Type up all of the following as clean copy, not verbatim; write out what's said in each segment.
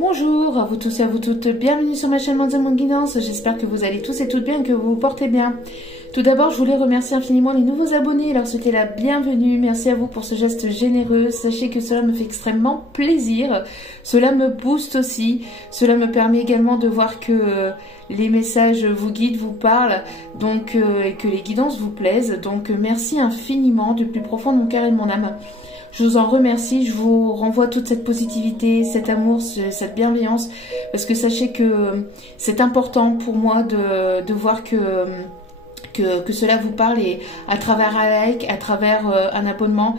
Bonjour à vous tous et à vous toutes, bienvenue sur ma chaîne Mondiale Monde Guidance, j'espère que vous allez tous et toutes bien et que vous vous portez bien. Tout d'abord, je voulais remercier infiniment les nouveaux abonnés et leur souhaiter la bienvenue. Merci à vous pour ce geste généreux. Sachez que cela me fait extrêmement plaisir. Cela me booste aussi. Cela me permet également de voir que les messages vous guident, vous parlent, donc et que les guidances vous plaisent. Donc merci infiniment du plus profond de mon cœur et de mon âme. Je vous en remercie, je vous renvoie toute cette positivité, cet amour, cette bienveillance, parce que sachez que c'est important pour moi de voir que cela vous parle, et à travers un like, à travers un abonnement,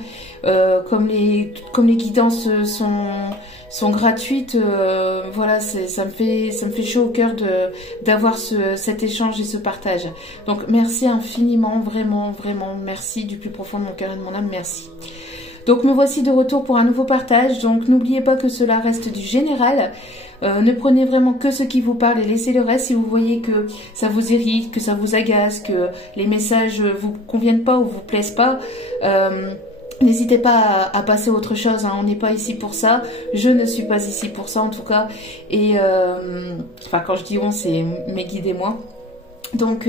comme les guidances sont gratuites, voilà, ça me fait chaud au cœur d'avoir cet échange et ce partage. Donc merci infiniment, vraiment, vraiment merci du plus profond de mon cœur et de mon âme, merci. Donc me voici de retour pour un nouveau partage, donc n'oubliez pas que cela reste du général, ne prenez vraiment que ce qui vous parle et laissez le reste si vous voyez que ça vous irrite, que ça vous agace, que les messages vous conviennent pas ou vous plaisent pas. N'hésitez pas à passer à autre chose, hein. On n'est pas ici pour ça, je ne suis pas ici pour ça en tout cas, et enfin quand je dis on, c'est mes guides et moi. Donc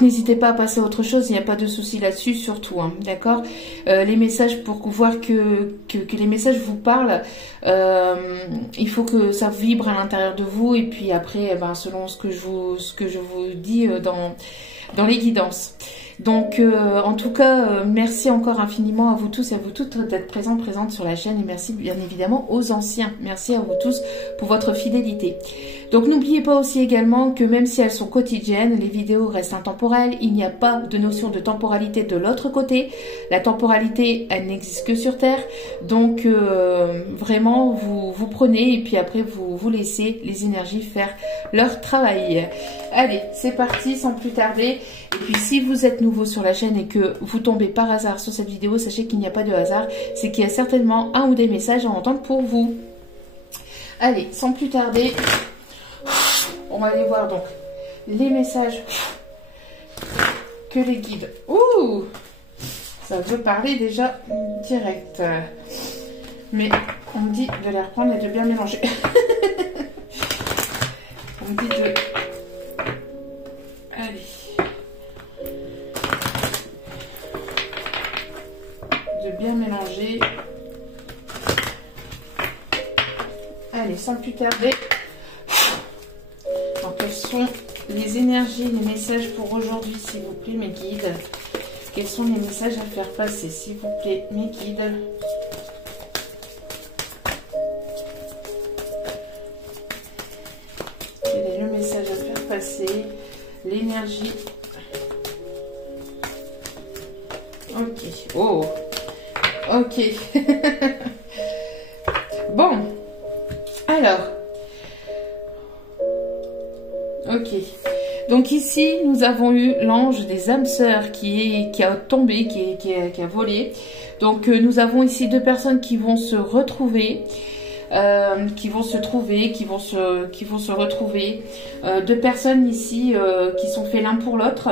n'hésitez pas à passer à autre chose, il n'y a pas de souci là-dessus, surtout, hein, d'accord. Les messages, pour voir que les messages vous parlent, il faut que ça vibre à l'intérieur de vous, et puis après, selon ce que je vous dis dans les guidances. Donc en tout cas, merci encore infiniment à vous tous et à vous toutes d'être présentes sur la chaîne, et merci bien évidemment aux anciens. Merci à vous tous pour votre fidélité. Donc n'oubliez pas aussi également que même si elles sont quotidiennes, les vidéos restent intemporelles, il n'y a pas de notion de temporalité de l'autre côté. La temporalité, elle n'existe que sur Terre, donc vraiment vous prenez, et puis après vous laissez les énergies faire leur travail. Allez, c'est parti sans plus tarder. Et puis si vous êtes nouveau sur la chaîne et que vous tombez par hasard sur cette vidéo, sachez qu'il n'y a pas de hasard, c'est qu'il y a certainement un ou des messages à entendre pour vous. Allez, sans plus tarder, on va aller voir donc les messages que les guides. Ouh, ça veut parler déjà direct. Mais on me dit de les reprendre et de bien mélanger. On me dit de... Allez. De bien mélanger. Allez, sans plus tarder. Alors, quelles sont les énergies, les messages pour aujourd'hui, s'il vous plaît, mes guides? Quels sont les messages à faire passer, s'il vous plaît, mes guides? Quel est le message à faire passer? L'énergie. Ok. Oh. Ok. Bon. Alors. Ok. Donc ici, nous avons eu l'ange des âmes sœurs qui a tombé, qui a volé. Donc nous avons ici deux personnes qui vont se retrouver. Qui vont se retrouver. Deux personnes ici qui sont faits l'un pour l'autre.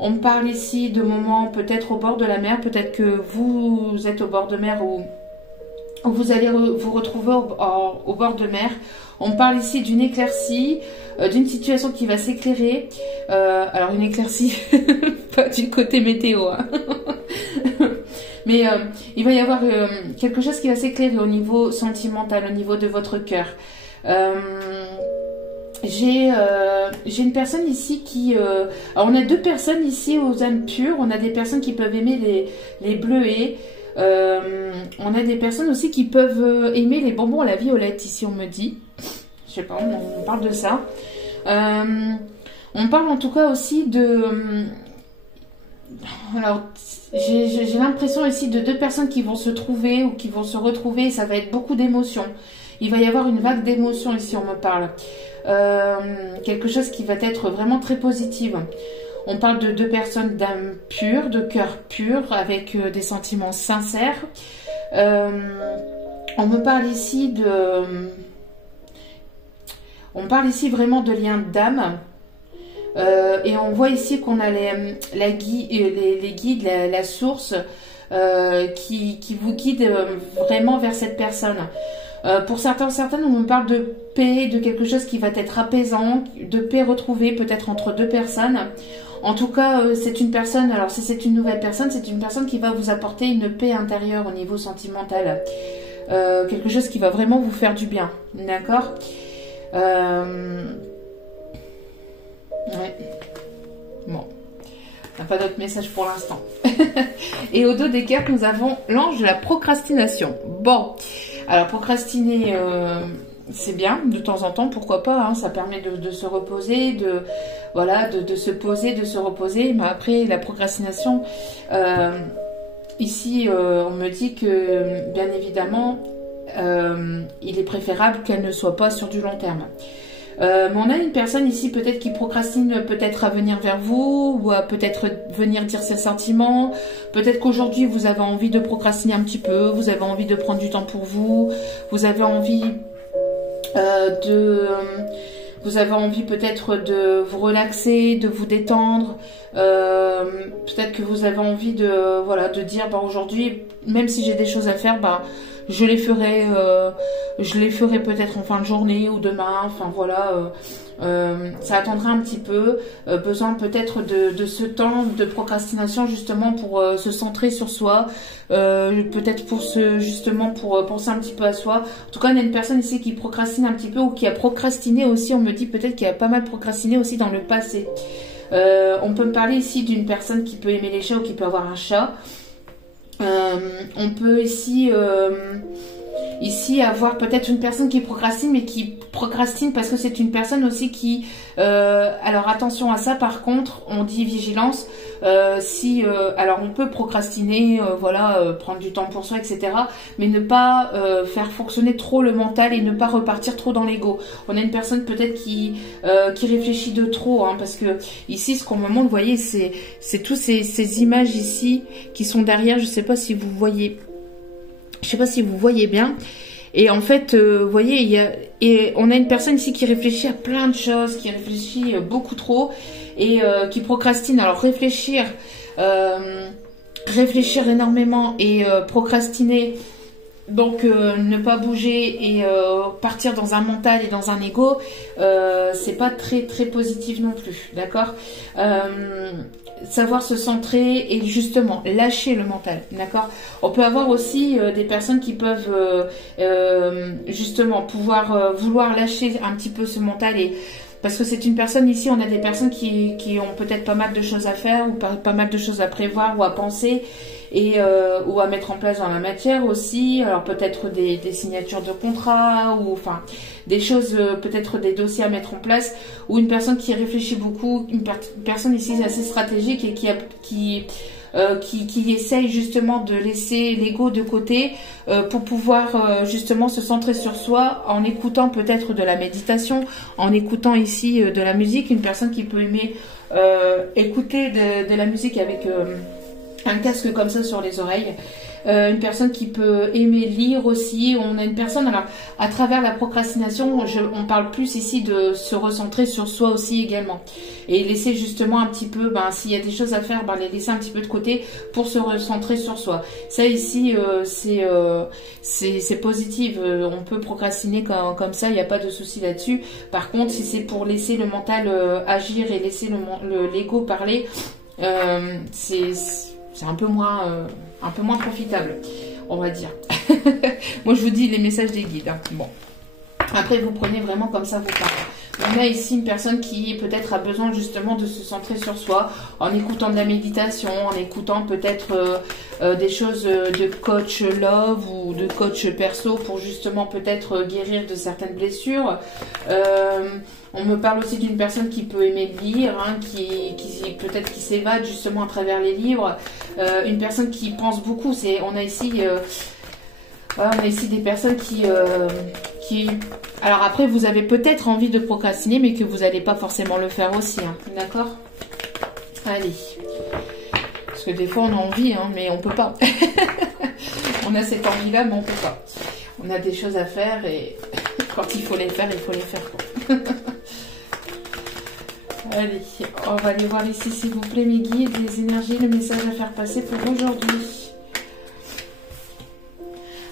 On parle ici de moments peut-être au bord de la mer, peut-être que vous êtes au bord de mer ou vous allez vous retrouver au bord de mer. On parle ici d'une éclaircie, d'une situation qui va s'éclairer. Alors une éclaircie, pas du côté météo, hein. Mais il va y avoir quelque chose qui va s'éclairer au niveau sentimental, au niveau de votre cœur. J'ai une personne ici qui... alors on a deux personnes ici aux âmes pures. On a des personnes qui peuvent aimer les bleuets. On a des personnes aussi qui peuvent aimer les bonbons à la violette, ici on me dit. Je sais pas, on parle de ça. On parle en tout cas aussi de... alors, j'ai l'impression ici de deux personnes qui vont se trouver ou qui vont se retrouver, et ça va être beaucoup d'émotions. Il va y avoir une vague d'émotions ici, on me parle. Quelque chose qui va être vraiment très positive. On parle de deux personnes d'âme pure, de cœur pur, avec des sentiments sincères. On me parle ici de... On parle ici vraiment de liens d'âme. Et on voit ici qu'on a les guides, la source qui vous guide vraiment vers cette personne. Pour certains, certaines, on me parle de paix, de quelque chose qui va être apaisant, de paix retrouvée peut-être entre deux personnes. En tout cas, c'est une personne, alors si c'est une nouvelle personne, c'est une personne qui va vous apporter une paix intérieure au niveau sentimental. Quelque chose qui va vraiment vous faire du bien, d'accord? Ouais. Bon, on n'a pas d'autre message pour l'instant. Et au dos des cartes, nous avons l'ange de la procrastination. Bon, alors procrastiner, c'est bien de temps en temps, pourquoi pas, hein, ça permet de se reposer, voilà, de se poser, de se reposer. Mais après, la procrastination, ici, on me dit que, bien évidemment, il est préférable qu'elle ne soit pas sur du long terme. Mais on a une personne ici peut-être qui procrastine peut-être à venir vers vous ou à peut-être venir dire ses sentiments. Peut-être qu'aujourd'hui vous avez envie de procrastiner un petit peu, vous avez envie de prendre du temps pour vous, vous avez envie peut-être de vous relaxer, de vous détendre. Peut-être que vous avez envie de, voilà, de dire bah, aujourd'hui, même si j'ai des choses à faire, bah, je les ferai peut-être en fin de journée ou demain. Enfin voilà, ça attendra un petit peu. Besoin peut-être de ce temps de procrastination justement pour se centrer sur soi. Peut-être pour justement pour penser un petit peu à soi. En tout cas, il y a une personne ici qui procrastine un petit peu ou qui a procrastiné aussi. On me dit peut-être qu'il a pas mal procrastiné aussi dans le passé. On peut me parler ici d'une personne qui peut aimer les chats ou qui peut avoir un chat. On peut ici avoir peut-être une personne qui procrastine, mais qui procrastine parce que c'est une personne aussi qui... alors attention à ça, par contre, on dit vigilance. Alors on peut procrastiner, voilà, prendre du temps pour soi, etc. Mais ne pas faire fonctionner trop le mental et ne pas repartir trop dans l'ego. On a une personne peut-être qui réfléchit de trop, hein, parce que ici, ce qu'on me montre, vous voyez, c'est tous ces images ici qui sont derrière. Je sais pas si vous voyez... Je sais pas si vous voyez bien. Et en fait, vous voyez, on a une personne ici qui réfléchit à plein de choses, qui réfléchit beaucoup trop et qui procrastine. Alors réfléchir énormément et procrastiner, donc ne pas bouger et partir dans un mental et dans un ego, c'est pas très très positif non plus, d'accord? Savoir se centrer et justement lâcher le mental, d'accord? On peut avoir aussi des personnes qui peuvent justement pouvoir vouloir lâcher un petit peu ce mental, et parce que c'est une personne ici, on a des personnes qui ont peut-être pas mal de choses à faire ou pas mal de choses à prévoir ou à penser et ou à mettre en place dans la matière aussi. Alors peut-être des signatures de contrats ou enfin des choses, peut-être des dossiers à mettre en place, ou une personne qui réfléchit beaucoup, une personne ici assez stratégique et qui essaye justement de laisser l'ego de côté pour pouvoir justement se centrer sur soi en écoutant peut-être de la méditation, en écoutant ici de la musique. Une personne qui peut aimer écouter de la musique avec un casque comme ça sur les oreilles. Une personne qui peut aimer lire aussi. On a une personne, alors à travers la procrastination, on parle plus ici de se recentrer sur soi aussi également, et laisser justement un petit peu, s'il y a des choses à faire, les laisser un petit peu de côté pour se recentrer sur soi. Ça ici, c'est positif. On peut procrastiner comme ça, il n'y a pas de souci là-dessus. Par contre, si c'est pour laisser le mental agir et laisser l'ego parler, c'est un peu moins profitable, on va dire. Moi, je vous dis les messages des guides, hein. Bon. Après, vous prenez vraiment comme ça vous parle. On a ici une personne qui peut-être a besoin justement de se centrer sur soi en écoutant de la méditation, en écoutant peut-être des choses de coach love ou de coach perso pour justement peut-être guérir de certaines blessures. On me parle aussi d'une personne qui peut aimer lire, hein, qui peut-être qui s'évade justement à travers les livres. Une personne qui pense beaucoup. On a ici des personnes qui... Alors après, vous avez peut-être envie de procrastiner, mais que vous n'allez pas forcément le faire aussi, hein, d'accord? Allez. Parce que des fois, on a envie, hein, mais on peut pas. On a cette envie-là, mais on peut pas. On a des choses à faire et quand il faut les faire, il faut les faire, quoi. Allez, on va aller voir ici, s'il vous plaît, mes guides, les énergies, le message à faire passer pour aujourd'hui.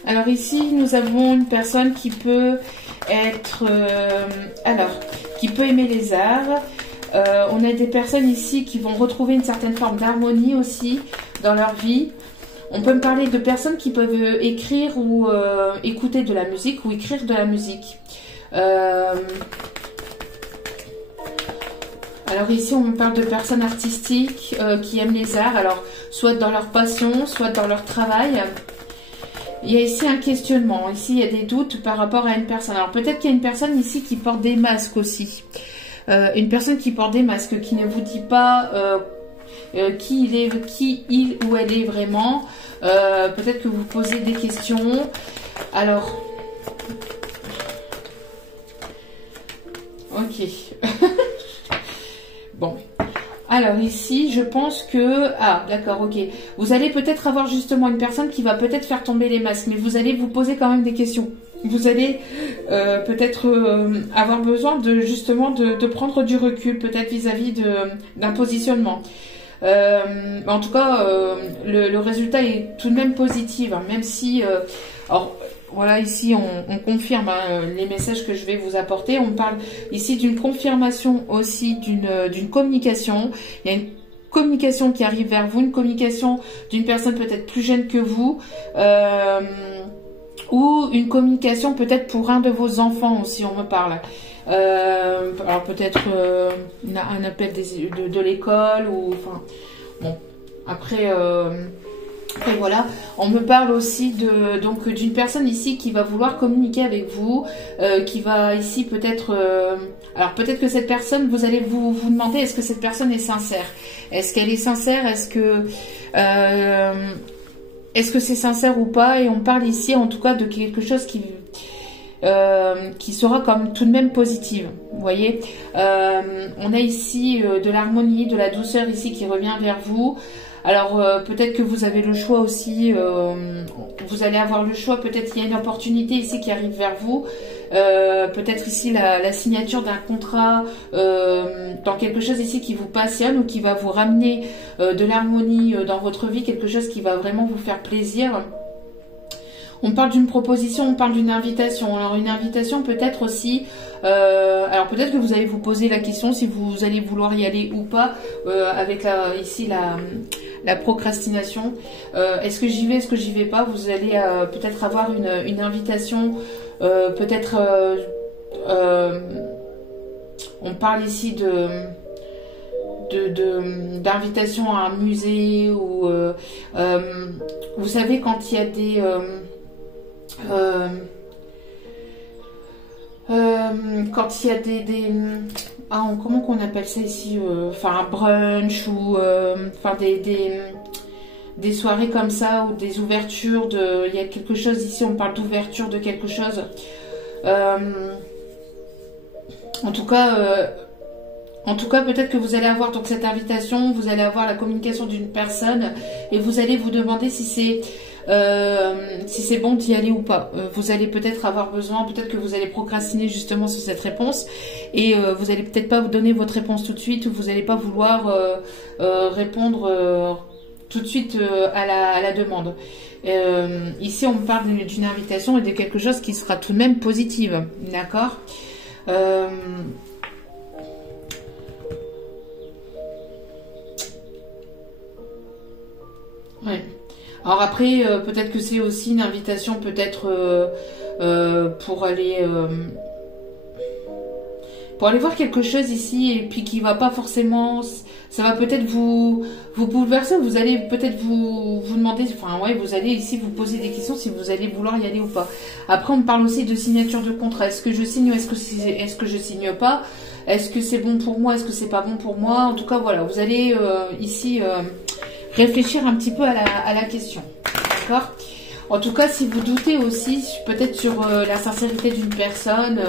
Alors ici, nous avons une personne qui peut être... qui peut aimer les arts. On a des personnes ici qui vont retrouver une certaine forme d'harmonie aussi dans leur vie. On peut me parler de personnes qui peuvent écrire ou écouter de la musique ou écrire de la musique. Alors ici, on me parle de personnes artistiques qui aiment les arts, alors soit dans leur passion, soit dans leur travail. Il y a ici un questionnement, ici il y a des doutes par rapport à une personne. Alors peut-être qu'il y a une personne ici qui porte des masques aussi. Une personne qui porte des masques, qui ne vous dit pas qui il ou elle est vraiment. Peut-être que vous posez des questions. Alors, ok. Bon. Alors ici, je pense que... Ah, d'accord, ok. Vous allez peut-être avoir justement une personne qui va peut-être faire tomber les masques, mais vous allez vous poser quand même des questions. Vous allez peut-être avoir besoin de justement de prendre du recul, peut-être vis-à-vis d'un positionnement. En tout cas, le résultat est tout de même positif, hein, même si... alors, voilà, ici, on confirme les messages que je vais vous apporter. On parle ici d'une confirmation aussi d'une communication. Il y a une communication qui arrive vers vous, une communication d'une personne peut-être plus jeune que vous, ou une communication peut-être pour un de vos enfants aussi, on me parle. Alors peut-être un appel de l'école, ou enfin, bon, après... Et voilà, on me parle aussi donc d'une personne ici qui va vouloir communiquer avec vous, qui va ici peut-être... alors peut-être que cette personne, vous allez vous demander, est-ce que cette personne est sincère? Est-ce qu'elle est sincère? Est-ce que c'est sincère ou pas? Et on parle ici en tout cas de quelque chose qui sera comme tout de même positive. Vous voyez, on a ici de l'harmonie, de la douceur ici qui revient vers vous. Alors peut-être que vous avez le choix aussi, vous allez avoir le choix, peut-être qu'il y a une opportunité ici qui arrive vers vous, peut-être ici la signature d'un contrat dans quelque chose ici qui vous passionne ou qui va vous ramener de l'harmonie dans votre vie, quelque chose qui va vraiment vous faire plaisir. On parle d'une proposition, on parle d'une invitation. Alors une invitation peut-être aussi, alors peut-être que vous allez vous poser la question si vous allez vouloir y aller ou pas, avec ici la procrastination. Est-ce que j'y vais, est-ce que j'y vais pas? Vous allez peut-être avoir une invitation, peut-être, on parle ici d'invitation à un musée, ou vous savez quand il y a des... quand il y a comment qu'on appelle ça ici, enfin un brunch, ou enfin des soirées comme ça, ou des ouvertures il y a quelque chose ici, on parle d'ouverture de quelque chose, en tout cas peut-être que vous allez avoir donc cette invitation, vous allez avoir la communication d'une personne, et vous allez vous demander si c'est bon d'y aller ou pas. Vous allez peut-être avoir besoin, peut-être que vous allez procrastiner justement sur cette réponse, et vous allez peut-être pas vous donner votre réponse tout de suite, ou vous n'allez pas vouloir répondre tout de suite à la demande. Ici on me parle d'une invitation et de quelque chose qui sera tout de même positive, d'accord? Ouais. Alors après, peut-être que c'est aussi une invitation, peut-être pour aller voir quelque chose ici, et puis qui va pas forcément, ça va peut-être vous bouleverser. Vous allez peut-être vous demander, enfin ouais, vous allez ici vous poser des questions si vous allez vouloir y aller ou pas. Après, on me parle aussi de signature de contrat. Est-ce que je signe ou est-ce que je signe pas? Est-ce que c'est bon pour moi? Est-ce que c'est pas bon pour moi? En tout cas, voilà, vous allez ici réfléchir un petit peu à la question, d'accord? En tout cas, si vous doutez aussi peut-être sur la sincérité d'une personne,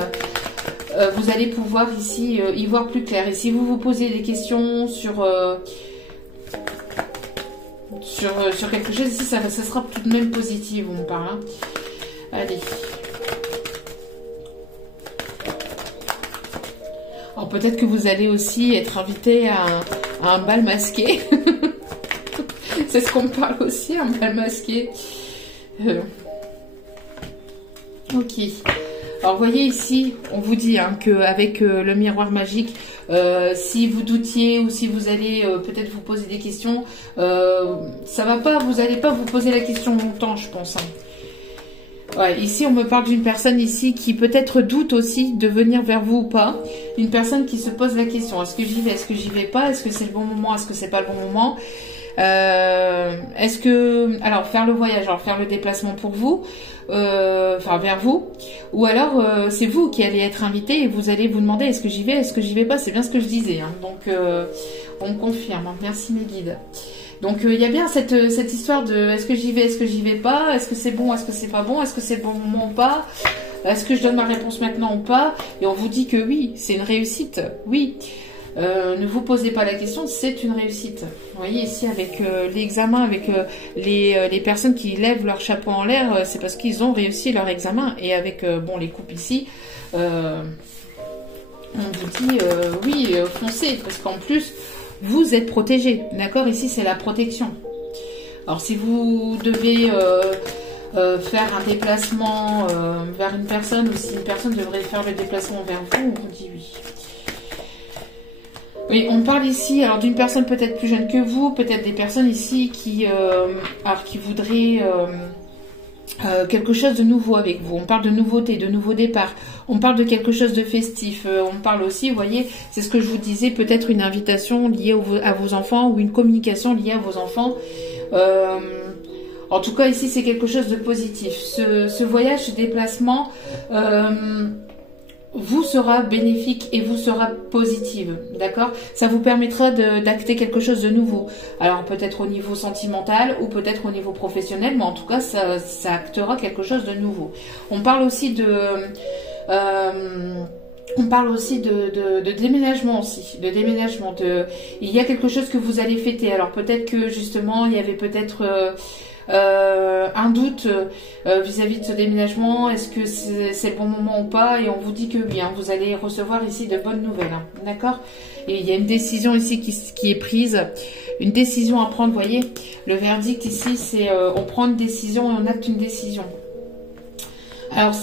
vous allez pouvoir ici y voir plus clair. Et si vous vous posez des questions sur quelque chose ici, ça sera tout de même positif, on parle. Hein. Allez. Alors peut-être que vous allez aussi être invité à un bal masqué. C'est ce qu'on me parle aussi, un bal masqué. Ok. Alors, vous voyez ici, on vous dit hein, qu'avec le miroir magique, si vous doutiez ou si vous allez peut-être vous poser des questions, ça va pas, vous n'allez pas vous poser la question longtemps, je pense. Hein. Ouais, ici, on me parle d'une personne ici qui peut-être doute aussi de venir vers vous ou pas. Une personne qui se pose la question, est-ce que j'y vais, est-ce que j'y vais pas, est-ce que c'est le bon moment, est-ce que c'est pas le bon moment. Est-ce que, alors faire le voyage, alors faire le déplacement pour vous, enfin vers vous, ou alors c'est vous qui allez être invité et vous allez vous demander est-ce que j'y vais, est-ce que j'y vais pas, c'est bien ce que je disais, hein. Donc on me confirme, hein. Merci mes guides. Donc il y a bien cette histoire de est-ce que j'y vais, est-ce que j'y vais pas, est-ce que c'est bon, est-ce que c'est pas bon, est-ce que c'est le bon moment ou pas, est-ce que je donne ma réponse maintenant ou pas, et on vous dit que oui, c'est une réussite, oui. Ne vous posez pas la question, c'est une réussite. Vous voyez ici avec l'examen, avec les personnes qui lèvent leur chapeau en l'air, c'est parce qu'ils ont réussi leur examen. Et avec bon les coupes ici, on vous dit oui, foncez, parce qu'en plus, vous êtes protégé. D'accord? Ici, c'est la protection. Alors si vous devez faire un déplacement vers une personne, ou si une personne devrait faire le déplacement vers vous, on vous dit oui. Oui, on parle ici alors d'une personne peut-être plus jeune que vous, peut-être des personnes ici qui voudraient quelque chose de nouveau avec vous. On parle de nouveauté, de nouveau départ. On parle de quelque chose de festif. On parle aussi, vous voyez, c'est ce que je vous disais, peut-être une invitation liée à vos enfants ou une communication liée à vos enfants. En tout cas, ici, c'est quelque chose de positif. Ce voyage, ce déplacement vous sera bénéfique et vous sera positive, d'accord? Ça vous permettra d'acter quelque chose de nouveau. Alors peut-être au niveau sentimental ou peut-être au niveau professionnel, mais en tout cas ça actera quelque chose de nouveau. On parle aussi de déménagement aussi, de déménagement. Il y a quelque chose que vous allez fêter. Alors peut-être que justement il y avait peut-être un doute vis-à-vis de ce déménagement, est-ce que c'est le bon moment ou pas, et on vous dit que oui, hein, vous allez recevoir ici de bonnes nouvelles, hein, d'accord? Et il y a une décision ici qui est prise, une décision à prendre, vous voyez, le verdict ici c'est on prend une décision et on acte une décision. Alors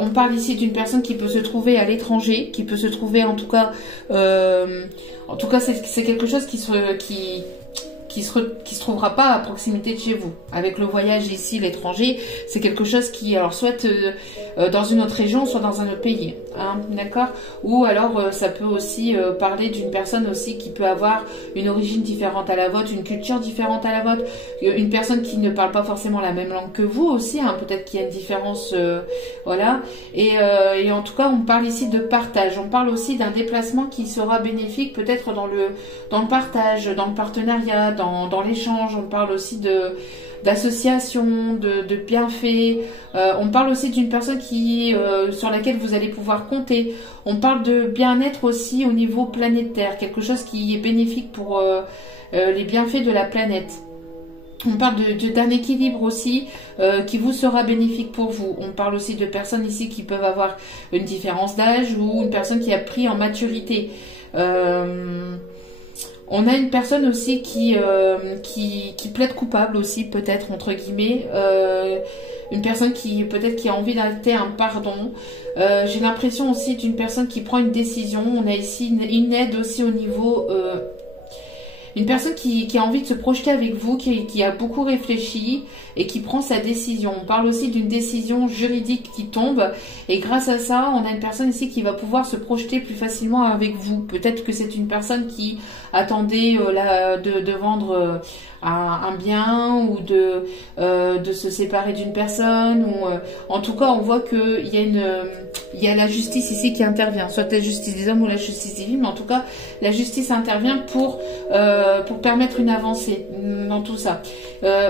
on parle ici d'une personne qui peut se trouver à l'étranger, qui peut se trouver en tout cas c'est quelque chose qui se trouvera pas à proximité de chez vous. Avec le voyage ici, l'étranger, c'est quelque chose qui, alors, soit dans une autre région, soit dans un autre pays, hein, d'accord? Ou alors, ça peut aussi parler d'une personne aussi qui peut avoir une origine différente à la vôtre, une culture différente à la vôtre, une personne qui ne parle pas forcément la même langue que vous aussi, hein, peut-être qu'il y a une différence, voilà. Et en tout cas, on parle ici de partage. On parle aussi d'un déplacement qui sera bénéfique, peut-être dans le partage, dans le partenariat, dans l'échange. On parle aussi d'association, de bienfaits. On parle aussi d'une personne sur laquelle vous allez pouvoir compter. On parle de bien-être aussi au niveau planétaire, quelque chose qui est bénéfique pour les bienfaits de la planète. On parle d'un équilibre aussi qui vous sera bénéfique pour vous. On parle aussi de personnes ici qui peuvent avoir une différence d'âge ou une personne qui a pris en maturité. On a une personne aussi qui plaide coupable aussi, peut-être, entre guillemets. Une personne qui a envie d'acter un pardon. J'ai l'impression aussi d'une personne qui prend une décision. On a ici une aide aussi au niveau... une personne qui a envie de se projeter avec vous, qui a beaucoup réfléchi et qui prend sa décision. On parle aussi d'une décision juridique qui tombe et grâce à ça, on a une personne ici qui va pouvoir se projeter plus facilement avec vous. Peut-être que c'est une personne qui attendait de vendre un bien ou de se séparer d'une personne. Ou en tout cas, on voit qu'il y a la justice ici qui intervient, soit la justice des hommes ou la justice divine, mais en tout cas, la justice intervient pour permettre une avancée dans tout ça.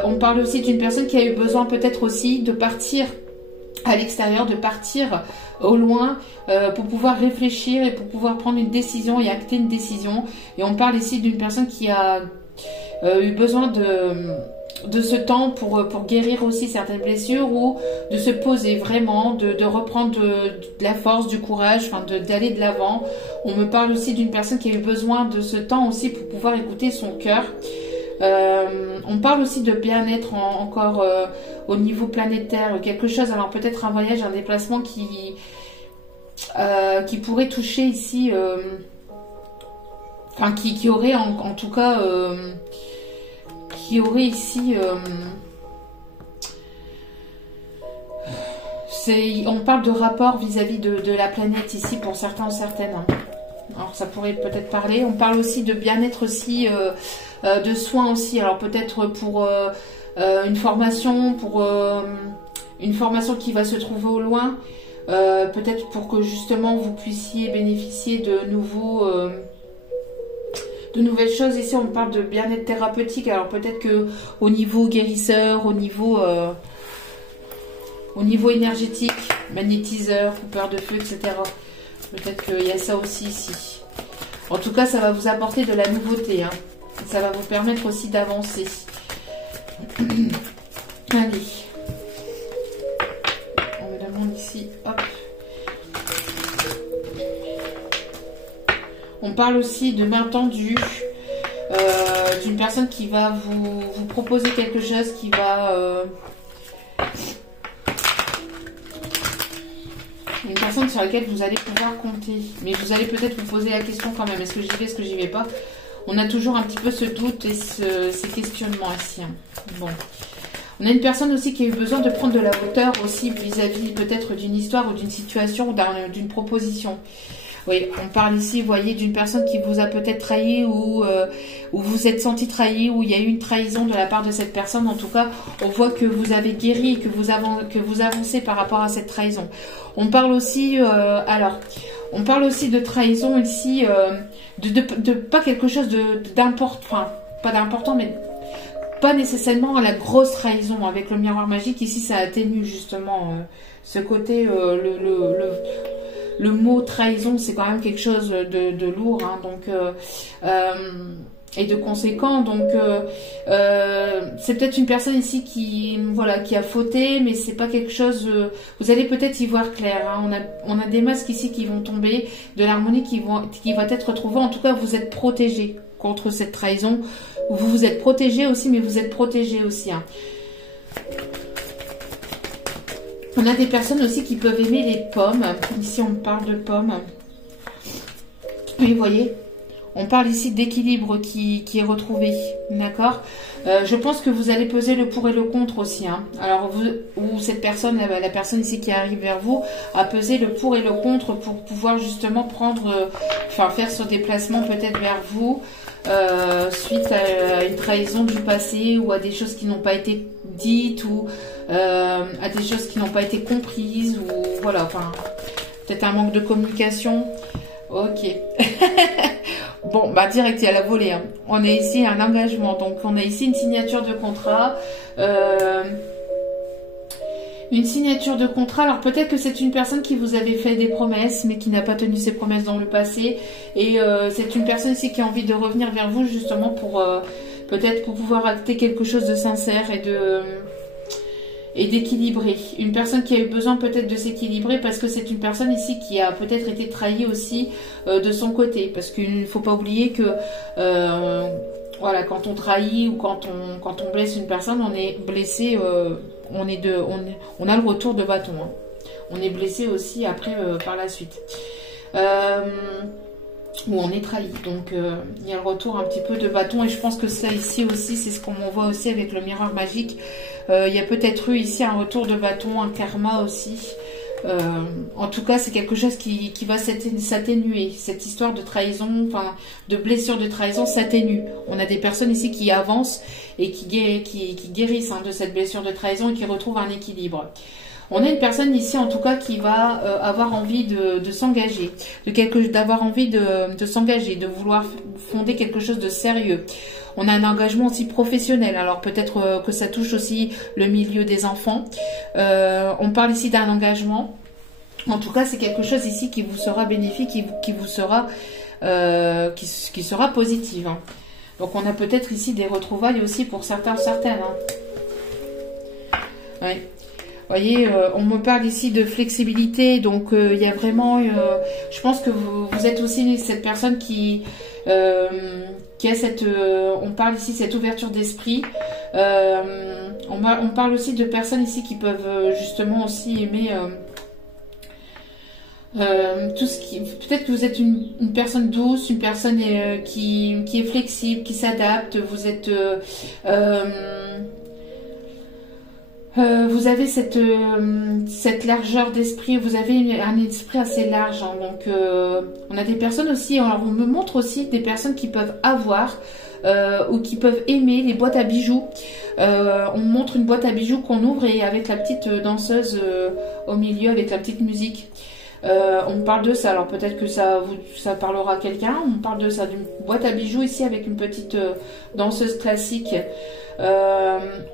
On parle aussi d'une personne qui a eu besoin peut-être aussi de partir à l'extérieur, de partir au loin pour pouvoir réfléchir et pour pouvoir prendre une décision et acter une décision. Et on parle ici d'une personne qui a eu besoin de ce temps pour guérir aussi certaines blessures ou de se poser vraiment, de reprendre de la force, du courage, enfin d'aller de l'avant. On me parle aussi d'une personne qui a eu besoin de ce temps aussi pour pouvoir écouter son cœur. On parle aussi de bien-être encore au niveau planétaire, quelque chose, alors peut-être un voyage, un déplacement qui pourrait toucher ici, enfin qui aurait en tout cas, qui aurait ici, on parle de rapport vis-à-vis de la planète ici pour certains ou certaines. Alors ça pourrait peut-être parler. On parle aussi de bien-être aussi, de soins aussi. Alors peut-être pour une formation, qui va se trouver au loin. Peut-être pour que justement vous puissiez bénéficier de nouvelles choses. Ici on parle de bien-être thérapeutique. Alors peut-être que au niveau guérisseur, au niveau énergétique, magnétiseur, coupeur de feu, etc. Peut-être qu'il y a ça aussi ici. En tout cas, ça va vous apporter de la nouveauté. Hein. Ça va vous permettre aussi d'avancer. Allez. On me demande ici. Hop. On parle aussi de main tendue. D'une personne qui va vous proposer quelque chose qui va... une personne sur laquelle vous allez pouvoir compter. Mais vous allez peut-être vous poser la question quand même. Est-ce que j'y vais, est-ce que j'y vais pas? On a toujours un petit peu ce doute et ces questionnements ici. Hein. Bon. On a une personne aussi qui a eu besoin de prendre de la hauteur aussi vis-à-vis peut-être d'une histoire ou d'une situation ou d'une proposition. Oui, on parle ici, vous voyez, d'une personne qui vous a peut-être trahi ou vous êtes senti trahi, ou il y a eu une trahison de la part de cette personne. En tout cas, on voit que vous avez guéri et que vous avancez par rapport à cette trahison. On parle aussi, on parle aussi de trahison ici, de pas quelque chose d'important, enfin, pas d'important, mais pas nécessairement la grosse trahison. Avec le miroir magique, ici, ça atténue justement ce côté, le mot trahison, c'est quand même quelque chose de lourd, hein, donc et de conséquent. Donc c'est peut-être une personne ici qui a fauté, mais c'est pas quelque chose. Vous allez peut-être y voir clair. Hein. On a des masques ici qui vont tomber, de l'harmonie qui va être retrouvée. En tout cas, vous êtes protégé contre cette trahison. Vous êtes protégé aussi, mais vous êtes protégé aussi. Hein. On a des personnes aussi qui peuvent aimer les pommes. Ici, on parle de pommes. Oui, vous voyez, on parle ici d'équilibre qui est retrouvé. D'accord. Je pense que vous allez peser le pour et le contre aussi. Hein. Alors, cette personne, la personne ici qui arrive vers vous, a pesé le pour et le contre pour pouvoir justement faire ce déplacement peut-être vers vous. Suite à une trahison du passé ou à des choses qui n'ont pas été dites ou à des choses qui n'ont pas été comprises ou voilà, enfin peut-être un manque de communication. Ok. Bon, bah direct, il y a la volée. Hein. On est ici un engagement, donc on a ici une signature de contrat. Une signature de contrat, alors peut-être que c'est une personne qui vous avait fait des promesses, mais qui n'a pas tenu ses promesses dans le passé. Et c'est une personne ici qui a envie de revenir vers vous justement pour peut-être pour pouvoir acter quelque chose de sincère et d'équilibrer. Une personne qui a eu besoin peut-être de s'équilibrer parce que c'est une personne ici qui a peut-être été trahie aussi de son côté. Parce qu'il ne faut pas oublier que... voilà, quand on trahit ou quand on blesse une personne, on est blessé, on a le retour de bâton. Hein. On est blessé aussi après par la suite. Ou on est trahi. Donc il y a le retour un petit peu de bâton. Et je pense que ça ici aussi, c'est ce qu'on voit aussi avec le miroir magique. Il y a peut-être eu ici un retour de bâton, un karma aussi. En tout cas, c'est quelque chose qui va s'atténuer. Cette histoire de trahison, enfin de blessure de trahison s'atténue. On a des personnes ici qui avancent et qui guérissent hein, de cette blessure de trahison et qui retrouvent un équilibre. On a une personne ici, en tout cas, qui va avoir envie de s'engager, d'avoir envie de s'engager, de vouloir fonder quelque chose de sérieux. On a un engagement aussi professionnel. Alors peut-être que ça touche aussi le milieu des enfants. On parle ici d'un engagement. En tout cas, c'est quelque chose ici qui vous sera bénéfique, qui vous sera, qui sera positive. Hein. Donc on a peut-être ici des retrouvailles aussi pour certains ou certaines. Hein. Oui. Vous voyez, on me parle ici de flexibilité, donc il y a vraiment, je pense que vous êtes aussi cette personne qui qui a cette, on parle ici cette ouverture d'esprit. On parle aussi de personnes ici qui peuvent justement aussi aimer tout ce qui, peut-être que vous êtes une personne douce, une personne qui est flexible, qui s'adapte. Vous êtes vous avez cette largeur d'esprit, vous avez un esprit assez large, hein, donc on a des personnes aussi, alors on me montre aussi des personnes qui peuvent avoir ou qui peuvent aimer les boîtes à bijoux. On montre une boîte à bijoux qu'on ouvre et avec la petite danseuse au milieu, avec la petite musique. On parle de ça, alors peut-être que ça parlera à quelqu'un. On parle de ça, d'une boîte à bijoux ici avec une petite danseuse classique.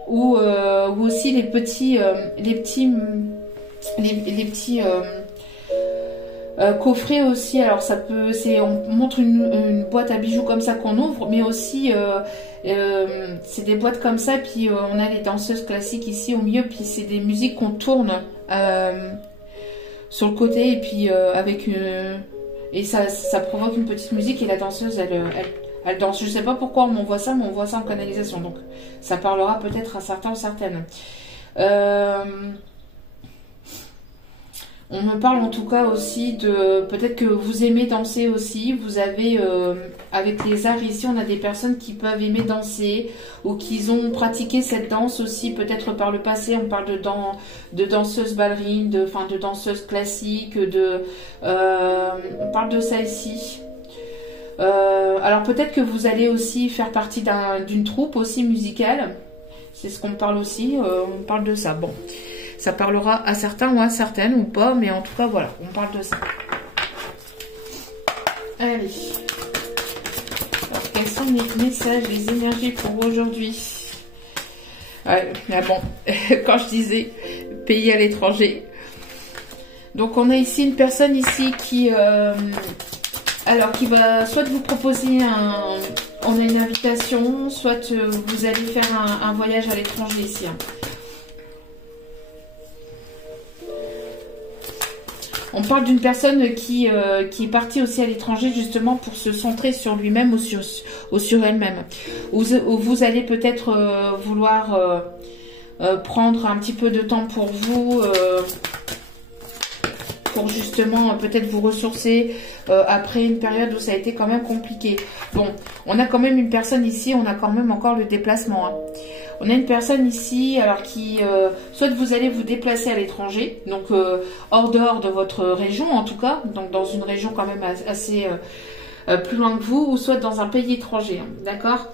Ou aussi les petits coffrets aussi. Alors ça peut, on montre une boîte à bijoux comme ça qu'on ouvre, mais aussi c'est des boîtes comme ça, puis on a les danseuses classiques ici au milieu, puis c'est des musiques qu'on tourne sur le côté, et puis avec et ça provoque une petite musique, et la danseuse elle danse. Je sais pas pourquoi on m'envoie ça, mais on voit ça en canalisation, donc ça parlera peut-être à certains ou certaines. On me parle en tout cas aussi de, peut-être que vous aimez danser aussi. Vous avez, avec les arts ici, on a des personnes qui peuvent aimer danser ou qui ont pratiqué cette danse aussi, peut-être par le passé. On parle de danseuses ballerines, de danseuses classiques, on parle de ça ici. Alors peut-être que vous allez aussi faire partie d'une troupe aussi musicale. C'est ce qu'on parle aussi, on parle de ça. Bon, ça parlera à certains ou à certaines ou pas, mais en tout cas voilà, on parle de ça. Allez. Alors quels sont les messages, les énergies pour aujourd'hui? Ouais, mais bon, quand je disais pays à l'étranger. Donc on a ici une personne ici qui... alors, qui va soit vous proposer on a une invitation, soit vous allez faire un voyage à l'étranger ici. Hein. On parle d'une personne qui est partie aussi à l'étranger justement pour se centrer sur lui-même ou sur elle-même. Ou vous allez peut-être vouloir prendre un petit peu de temps pour vous... pour justement peut-être vous ressourcer après une période où ça a été quand même compliqué. Bon, on a quand même une personne ici, on a quand même encore le déplacement. Hein. On a une personne ici, alors qui, soit vous allez vous déplacer à l'étranger, donc hors dehors de votre région en tout cas, donc dans une région quand même assez plus loin que vous, ou soit dans un pays étranger, hein, d'accord.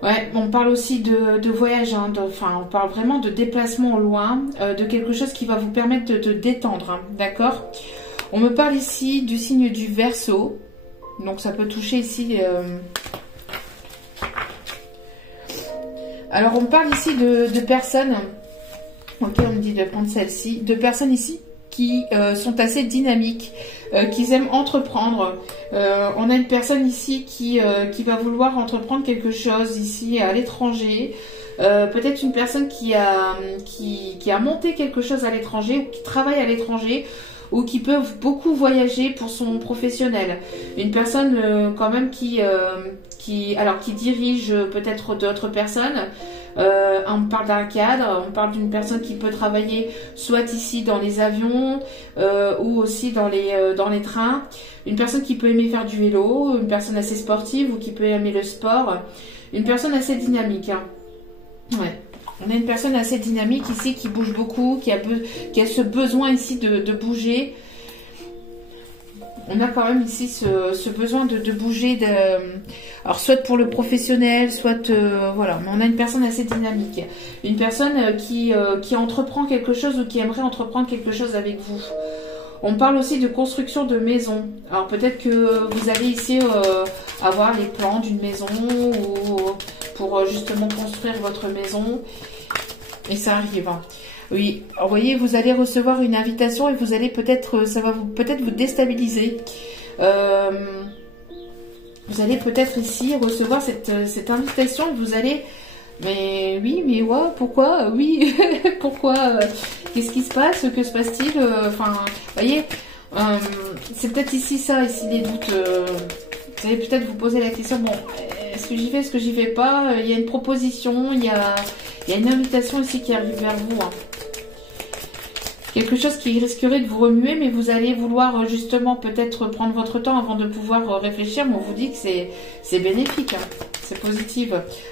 Ouais, on parle aussi de voyage, hein, on parle vraiment de déplacement au loin, de quelque chose qui va vous permettre de détendre, hein, d'accord. On me parle ici du signe du Verseau, donc ça peut toucher ici... Alors on parle ici de personnes, ok, on me dit de prendre celle-ci, de personnes ici qui sont assez dynamiques, qui aiment entreprendre. On a une personne ici qui va vouloir entreprendre quelque chose ici à l'étranger. Peut-être une personne qui a monté quelque chose à l'étranger ou qui travaille à l'étranger ou qui peut beaucoup voyager pour son professionnel. Une personne quand même qui dirige peut-être d'autres personnes. On parle d'un cadre, on parle d'une personne qui peut travailler soit ici dans les avions ou aussi dans les trains. Une personne qui peut aimer faire du vélo, une personne assez sportive ou qui peut aimer le sport. Une personne assez dynamique. Hein. Ouais. On a une personne assez dynamique ici qui bouge beaucoup, qui a ce besoin ici de bouger. On a quand même ici ce besoin de bouger, alors soit pour le professionnel, soit voilà. Mais on a une personne assez dynamique, une personne qui entreprend quelque chose ou qui aimerait entreprendre quelque chose avec vous. On parle aussi de construction de maison. Alors peut-être que vous allez ici avoir les plans d'une maison ou pour justement construire votre maison. Et ça arrive. Hein. Oui, alors, vous voyez, vous allez recevoir une invitation et vous allez peut-être, ça va peut-être vous déstabiliser. Vous allez peut-être ici recevoir cette invitation et vous allez, mais oui, mais ouais, pourquoi, oui, pourquoi, qu'est-ce qui se passe, que se passe-t-il, enfin, vous voyez, C'est peut-être ici ça, ici les doutes. Vous allez peut-être vous poser la question, bon, est-ce que j'y vais, est-ce que j'y vais pas? Il y a une proposition, il y a une invitation ici qui arrive vers vous. Hein. Quelque chose qui risquerait de vous remuer, mais vous allez vouloir justement peut-être prendre votre temps avant de pouvoir réfléchir. Mais on vous dit que c'est bénéfique, hein. C'est positif.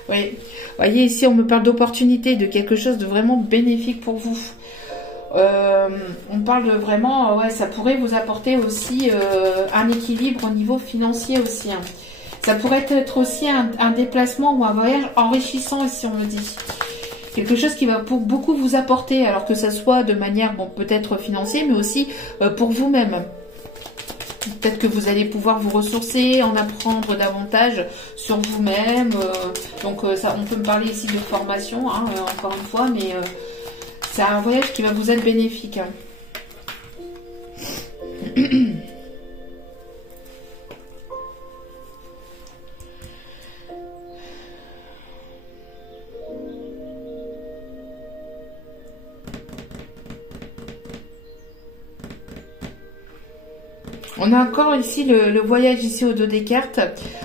Oui. Vous voyez, ici, on me parle d'opportunité, de quelque chose de vraiment bénéfique pour vous. On parle de vraiment, ouais, ça pourrait vous apporter aussi un équilibre au niveau financier aussi. Hein. Ça pourrait être aussi un déplacement ou un voyage enrichissant, ici, on me dit. Quelque chose qui va beaucoup vous apporter, alors que ça soit de manière, bon, peut-être financière, mais aussi pour vous-même. Peut-être que vous allez pouvoir vous ressourcer, en apprendre davantage sur vous-même. Donc, ça, on peut me parler ici de formation, hein, encore une fois, mais c'est un voyage qui va vous être bénéfique. Hein. On a encore ici le voyage ici au dos des cartes.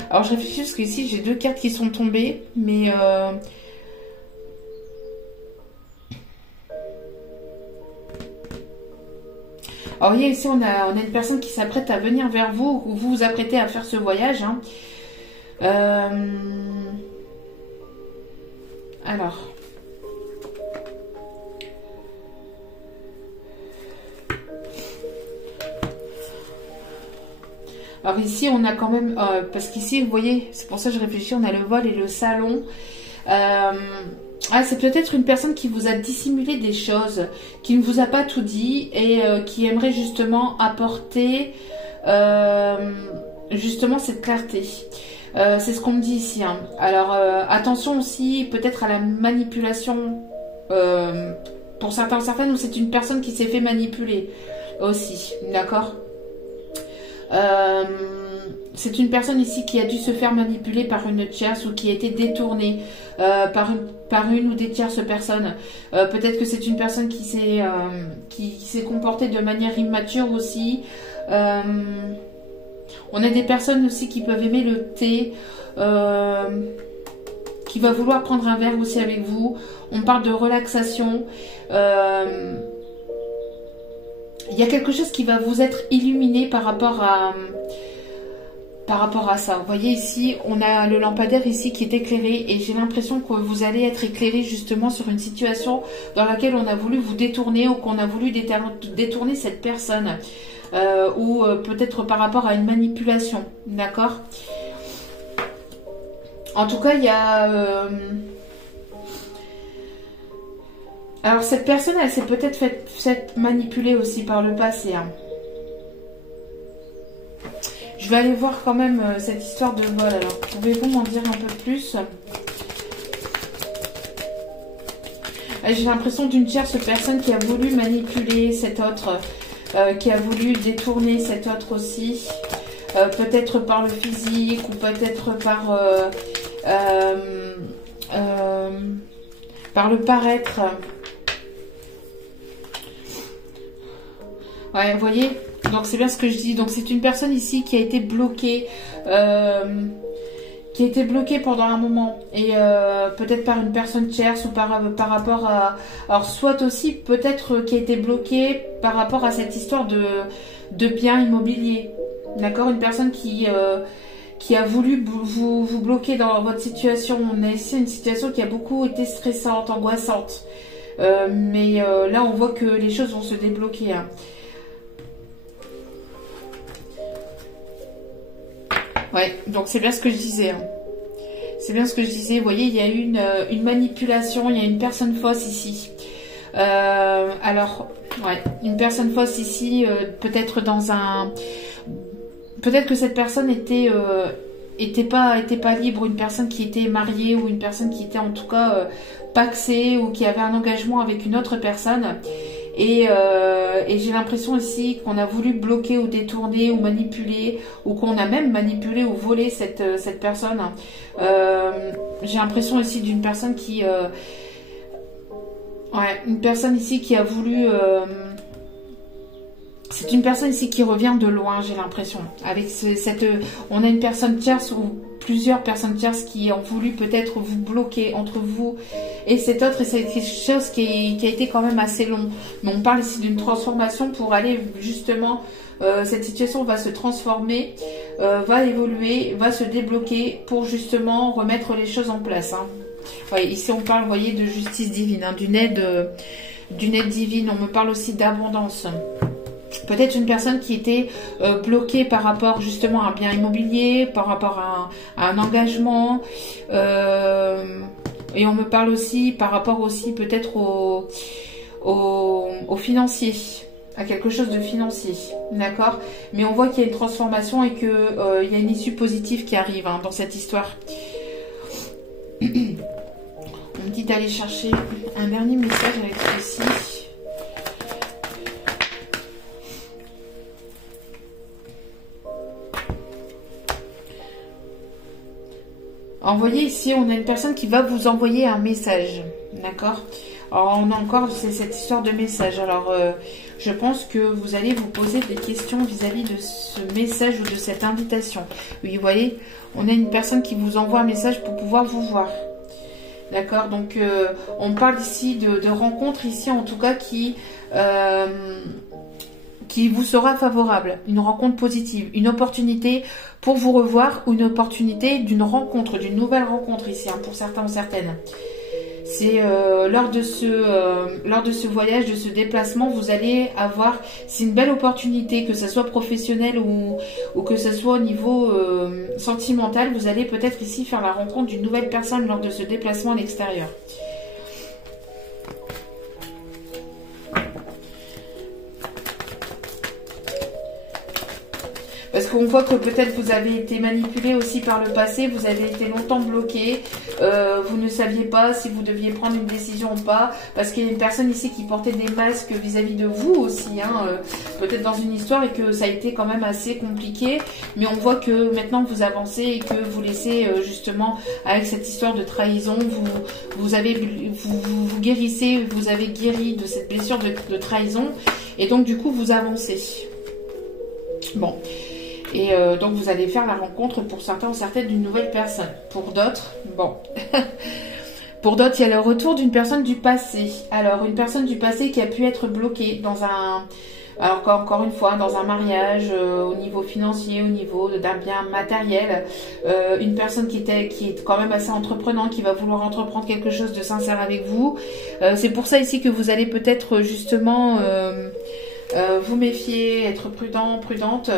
Alors je réfléchis parce qu'ici j'ai deux cartes qui sont tombées. Mais alors vous voyez ici on a une personne qui s'apprête à venir vers vous. Ou vous vous apprêtez à faire ce voyage. Hein. Alors... Alors ici, on a quand même... parce qu'ici, vous voyez, c'est pour ça que je réfléchis, on a le vol et le salon. C'est peut-être une personne qui vous a dissimulé des choses, qui ne vous a pas tout dit et qui aimerait justement apporter justement cette clarté. C'est ce qu'on me dit ici. Hein. Alors, attention aussi peut-être à la manipulation. Pour certaines, où c'est une personne qui s'est fait manipuler aussi. D'accord ? C'est une personne ici qui a dû se faire manipuler par une tierce ou qui a été détournée par une ou des tierces personnes. Peut-être que c'est une personne qui s'est comportée de manière immature aussi. On a des personnes aussi qui peuvent aimer le thé, qui va vouloir prendre un verre aussi avec vous. On parle de relaxation. Il y a quelque chose qui va vous être illuminé par rapport à ça. Vous voyez ici, on a le lampadaire ici qui est éclairé et j'ai l'impression que vous allez être éclairé justement sur une situation dans laquelle on a voulu vous détourner ou qu'on a voulu détourner cette personne ou peut-être par rapport à une manipulation. D'accord ? En tout cas, il y a... Alors, cette personne, elle s'est peut-être fait manipuler aussi par le passé. Hein. Je vais aller voir quand même cette histoire de vol. Alors, pouvez-vous m'en dire un peu plus? J'ai l'impression d'une tierce personne qui a voulu manipuler cet autre, qui a voulu détourner cet autre aussi. Peut-être par le physique ou peut-être par le paraître. Ouais, vous voyez, donc c'est bien ce que je dis. Donc c'est une personne ici qui a été bloquée, pendant un moment et peut-être par une personne tierce ou par rapport à... Alors soit aussi peut-être qui a été bloquée par rapport à cette histoire de biens immobiliers. D'accord, une personne qui a voulu vous bloquer dans votre situation. On a ici une situation qui a beaucoup été stressante, angoissante. Mais là, on voit que les choses vont se débloquer. Hein. Ouais, donc c'est bien ce que je disais. Hein. C'est bien ce que je disais. Vous voyez, il y a eu une manipulation, il y a une personne fausse ici. Alors, ouais, une personne fausse ici, peut-être dans un... Peut-être que cette personne était pas libre, une personne qui était mariée ou une personne qui était en tout cas paxée ou qui avait un engagement avec une autre personne. Et j'ai l'impression ici qu'on a voulu bloquer ou détourner ou manipuler ou qu'on a même manipulé ou volé cette personne. J'ai l'impression ici d'une personne qui... une personne ici qui a voulu... c'est une personne ici qui revient de loin, j'ai l'impression. Avec on a une personne tierce ou plusieurs personnes tierces qui ont voulu peut-être vous bloquer entre vous et cet autre. Et c'est quelque chose qui a été quand même assez long. Mais on parle ici d'une transformation pour aller justement... cette situation va se transformer, va évoluer, va se débloquer pour justement remettre les choses en place. Hein. Ouais, ici, on parle, vous voyez, de justice divine, hein, d'une aide divine. On me parle aussi d'abondance. Peut-être une personne qui était bloquée par rapport justement à un bien immobilier, par rapport à un engagement. Et on me parle aussi par rapport aussi peut-être au financier, à quelque chose de financier, d'accord? Mais on voit qu'il y a une transformation et qu'il y a une issue positive qui arrive hein, dans cette histoire. On me dit d'aller chercher un dernier message avec ceci. Envoyez ici, on a une personne qui va vous envoyer un message, d'accord? Alors, on a encore cette histoire de message. Alors, je pense que vous allez vous poser des questions vis-à-vis de ce message ou de cette invitation. Oui, vous voyez, on a une personne qui vous envoie un message pour pouvoir vous voir. D'accord? Donc, on parle ici de rencontres, ici en tout cas, qui vous sera favorable. Une rencontre positive, une opportunité pour vous revoir ou une opportunité d'une rencontre, d'une nouvelle rencontre ici, hein, pour certains ou certaines. C'est lors de ce voyage, de ce déplacement, vous allez avoir, c'est une belle opportunité, que ce soit professionnel ou que ce soit au niveau sentimental, vous allez peut-être ici faire la rencontre d'une nouvelle personne lors de ce déplacement à l'extérieur. Parce qu'on voit que peut-être vous avez été manipulé aussi par le passé, vous avez été longtemps bloqué, vous ne saviez pas si vous deviez prendre une décision ou pas, parce qu'il y a une personne ici qui portait des masques vis-à-vis de vous aussi, hein, peut-être dans une histoire et que ça a été quand même assez compliqué, mais on voit que maintenant vous avancez et que vous laissez justement, avec cette histoire de trahison, vous guérissez, vous avez guéri de cette blessure de trahison, et donc du coup vous avancez. Bon. Et donc, vous allez faire la rencontre pour certains ou certaines d'une nouvelle personne. Pour d'autres, bon. Pour d'autres, il y a le retour d'une personne du passé. Alors, une personne du passé qui a pu être bloquée dans un... Alors, encore une fois, dans un mariage, au niveau financier, au niveau d'un bien matériel. Une personne qui est quand même assez entreprenante, qui va vouloir entreprendre quelque chose de sincère avec vous. C'est pour ça ici que vous allez peut-être justement... vous méfier, être prudent, prudente,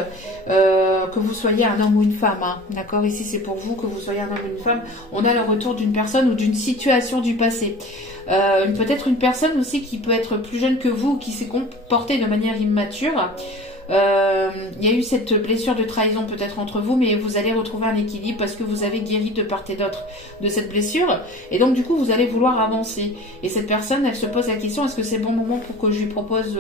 que vous soyez un homme ou une femme, hein. D'accord? Ici, c'est pour vous, que vous soyez un homme ou une femme. On a le retour d'une personne ou d'une situation du passé. Peut-être une personne aussi qui peut être plus jeune que vous, qui s'est comportée de manière immature. Il y a eu cette blessure de trahison peut-être entre vous, mais vous allez retrouver un équilibre parce que vous avez guéri de part et d'autre de cette blessure, et donc du coup vous allez vouloir avancer. Et cette personne, elle se pose la question, est-ce que c'est le bon moment pour que je lui propose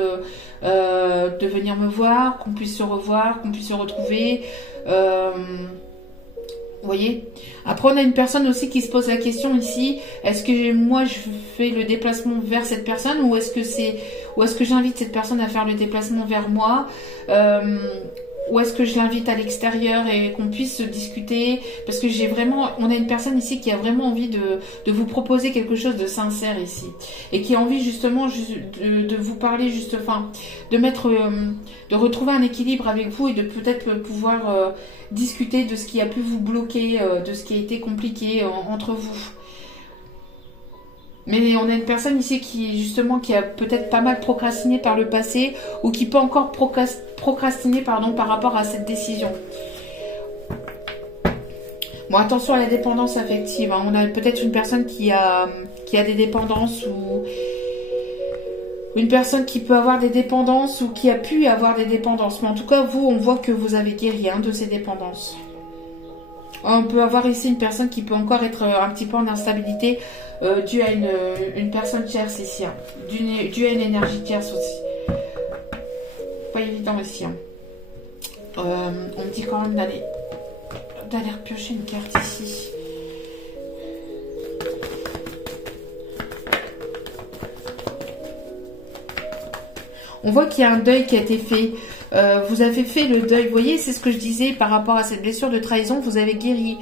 de venir me voir, qu'on puisse se revoir, qu'on puisse se retrouver, vous voyez? Après, on a une personne aussi qui se pose la question ici, est-ce que moi je fais le déplacement vers cette personne, ou est-ce que j'invite cette personne à faire le déplacement vers moi, ou est-ce que je l'invite à l'extérieur et qu'on puisse se discuter, parce que on a une personne ici qui a vraiment envie de vous proposer quelque chose de sincère ici, et qui a envie justement de vous parler de retrouver un équilibre avec vous et de peut-être pouvoir discuter de ce qui a pu vous bloquer, de ce qui a été compliqué entre vous. Mais on a une personne ici qui a peut-être pas mal procrastiné par le passé, ou qui peut encore procrastiner par rapport à cette décision. Bon, attention à la dépendance affective, hein. On a peut-être une personne qui a des dépendances, ou une personne qui peut avoir des dépendances, ou qui a pu avoir des dépendances. Mais en tout cas, vous, on voit que vous avez guéri de ces dépendances. On peut avoir ici une personne qui peut encore être un petit peu en instabilité, dû à une personne tierce ici, hein. Dû à une énergie tierce aussi. Pas évident ici, hein. On me dit quand même d'aller repiocher une carte ici. On voit qu'il y a un deuil qui a été fait. Vous avez fait le deuil. Vous voyez, c'est ce que je disais par rapport à cette blessure de trahison. Vous avez guéri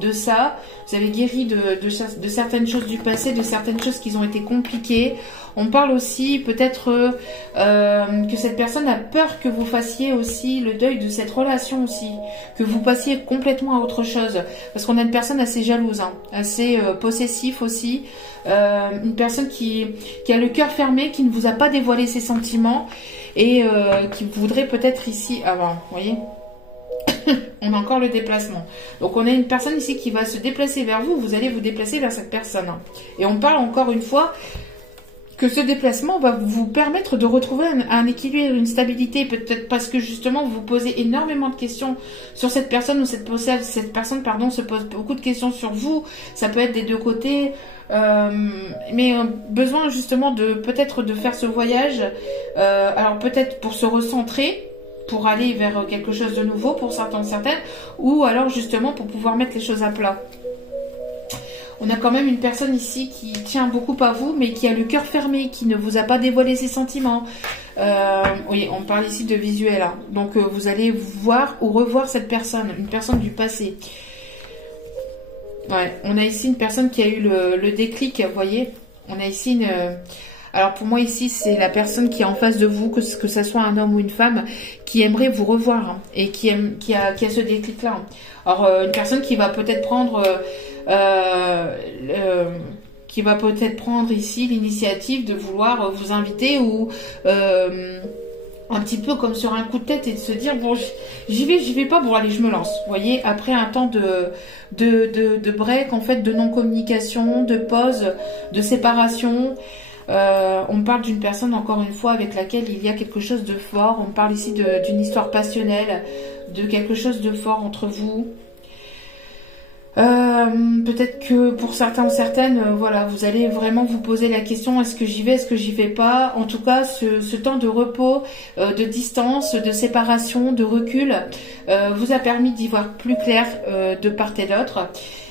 de ça. Vous avez guéri de certaines choses du passé, de certaines choses qui ont été compliquées. On parle aussi peut-être que cette personne a peur que vous fassiez aussi le deuil de cette relation aussi. Que vous passiez complètement à autre chose. Parce qu'on a une personne assez jalouse, hein, assez possessif aussi. Une personne qui a le cœur fermé, qui ne vous a pas dévoilé ses sentiments et qui voudrait peut-être ici... Ah ben, vous voyez, on a encore le déplacement. Donc on a une personne ici qui va se déplacer vers vous, vous allez vous déplacer vers cette personne. Et on parle encore une fois que ce déplacement va vous permettre de retrouver un équilibre, une stabilité, peut-être parce que justement vous posez énormément de questions sur cette personne ou cette personne pardon, se pose beaucoup de questions sur vous. Ça peut être des deux côtés, mais besoin justement de peut-être de faire ce voyage, alors peut-être pour se recentrer, pour aller vers quelque chose de nouveau pour certaines, ou alors justement pour pouvoir mettre les choses à plat. On a quand même une personne ici qui tient beaucoup à vous, mais qui a le cœur fermé, qui ne vous a pas dévoilé ses sentiments. Oui, on parle ici de visuel. Hein. Donc, vous allez voir ou revoir cette personne, une personne du passé. Ouais, on a ici une personne qui a eu le déclic, vous voyez. On a ici une... Alors, pour moi, ici, c'est la personne qui est en face de vous, que ce soit un homme ou une femme, qui aimerait vous revoir hein, et qui a ce déclic-là. Alors, une personne qui va peut-être prendre... qui va peut-être prendre ici l'initiative de vouloir vous inviter ou un petit peu comme sur un coup de tête et de se dire bon j'y vais pas, bon allez je me lance, vous voyez, après un temps de break en fait, de non-communication, de pause, de séparation. On parle d'une personne encore une fois avec laquelle il y a quelque chose de fort. On parle ici d'une histoire passionnelle, de quelque chose de fort entre vous. Peut-être que pour certains ou certaines, voilà, vous allez vraiment vous poser la question, est-ce que j'y vais, est-ce que j'y vais pas. En tout cas, ce temps de repos, de distance, de séparation, de recul, vous a permis d'y voir plus clair de part et d'autre.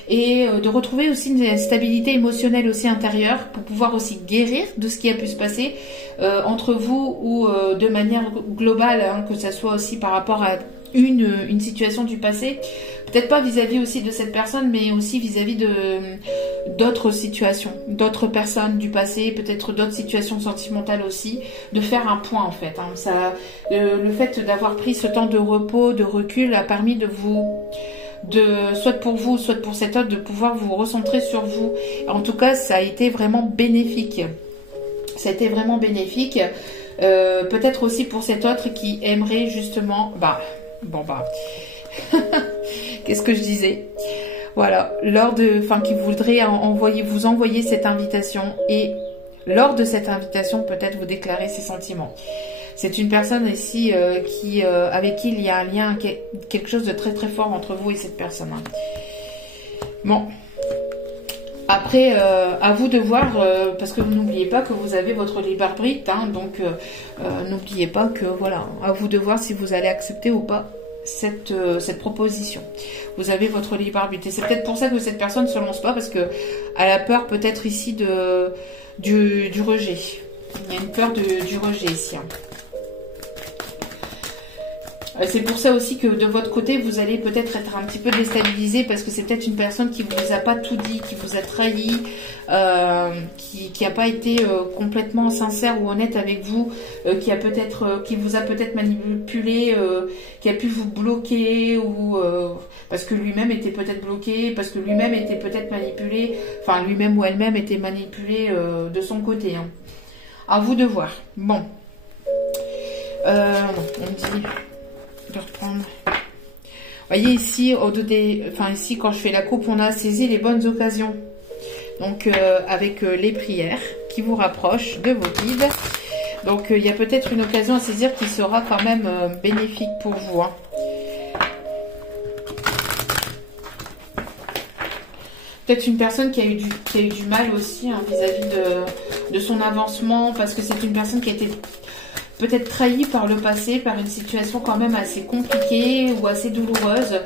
Et de retrouver aussi une stabilité émotionnelle aussi intérieure pour pouvoir aussi guérir de ce qui a pu se passer entre vous ou de manière globale, hein, que ça soit aussi par rapport à une situation du passé, peut-être pas vis-à-vis aussi de cette personne, mais aussi vis-à-vis d'autres situations, d'autres personnes du passé, peut-être d'autres situations sentimentales aussi, de faire un point en fait. Hein. Le fait d'avoir pris ce temps de repos, de recul a permis de vous... soit pour vous, soit pour cet autre, de pouvoir vous recentrer sur vous. En tout cas, ça a été vraiment bénéfique. Ça a été vraiment bénéfique. Peut-être aussi pour cet autre qui aimerait justement... Qu'est-ce que je disais? Voilà, qui voudrait vous envoyer cette invitation et lors de cette invitation, peut-être vous déclarer ses sentiments. C'est une personne ici avec qui il y a un lien, quelque chose de très très fort entre vous et cette personne. Bon. Après, à vous de voir, parce que vous n'oubliez pas que vous avez votre libre arbitre, hein, donc n'oubliez pas que, voilà, à vous de voir si vous allez accepter ou pas cette proposition. Vous avez votre libre arbitre. Et c'est peut-être pour ça que cette personne ne se lance pas, parce que elle a peur peut-être ici du rejet. Il y a une peur du rejet ici. Hein. C'est pour ça aussi que de votre côté, vous allez peut-être être un petit peu déstabilisé parce que c'est peut-être une personne qui vous a pas tout dit, qui vous a trahi, qui a pas été complètement sincère ou honnête avec vous, qui vous a peut-être manipulé, qui a pu vous bloquer ou parce que lui-même était peut-être bloqué, parce que lui-même était peut-être manipulé, enfin lui-même ou elle-même était manipulé de son côté. Hein. À vous de voir. Bon, on me dit de reprendre. Voyez ici, ici quand je fais la coupe, on a saisi les bonnes occasions. Donc avec les prières qui vous rapprochent de vos guides. Donc il y a peut-être une occasion à saisir qui sera quand même bénéfique pour vous. Hein. Peut-être une personne qui a eu du mal aussi hein, vis-à-vis de son avancement, parce que c'est une personne qui a été peut-être trahie par le passé, par une situation quand même assez compliquée ou assez douloureuse.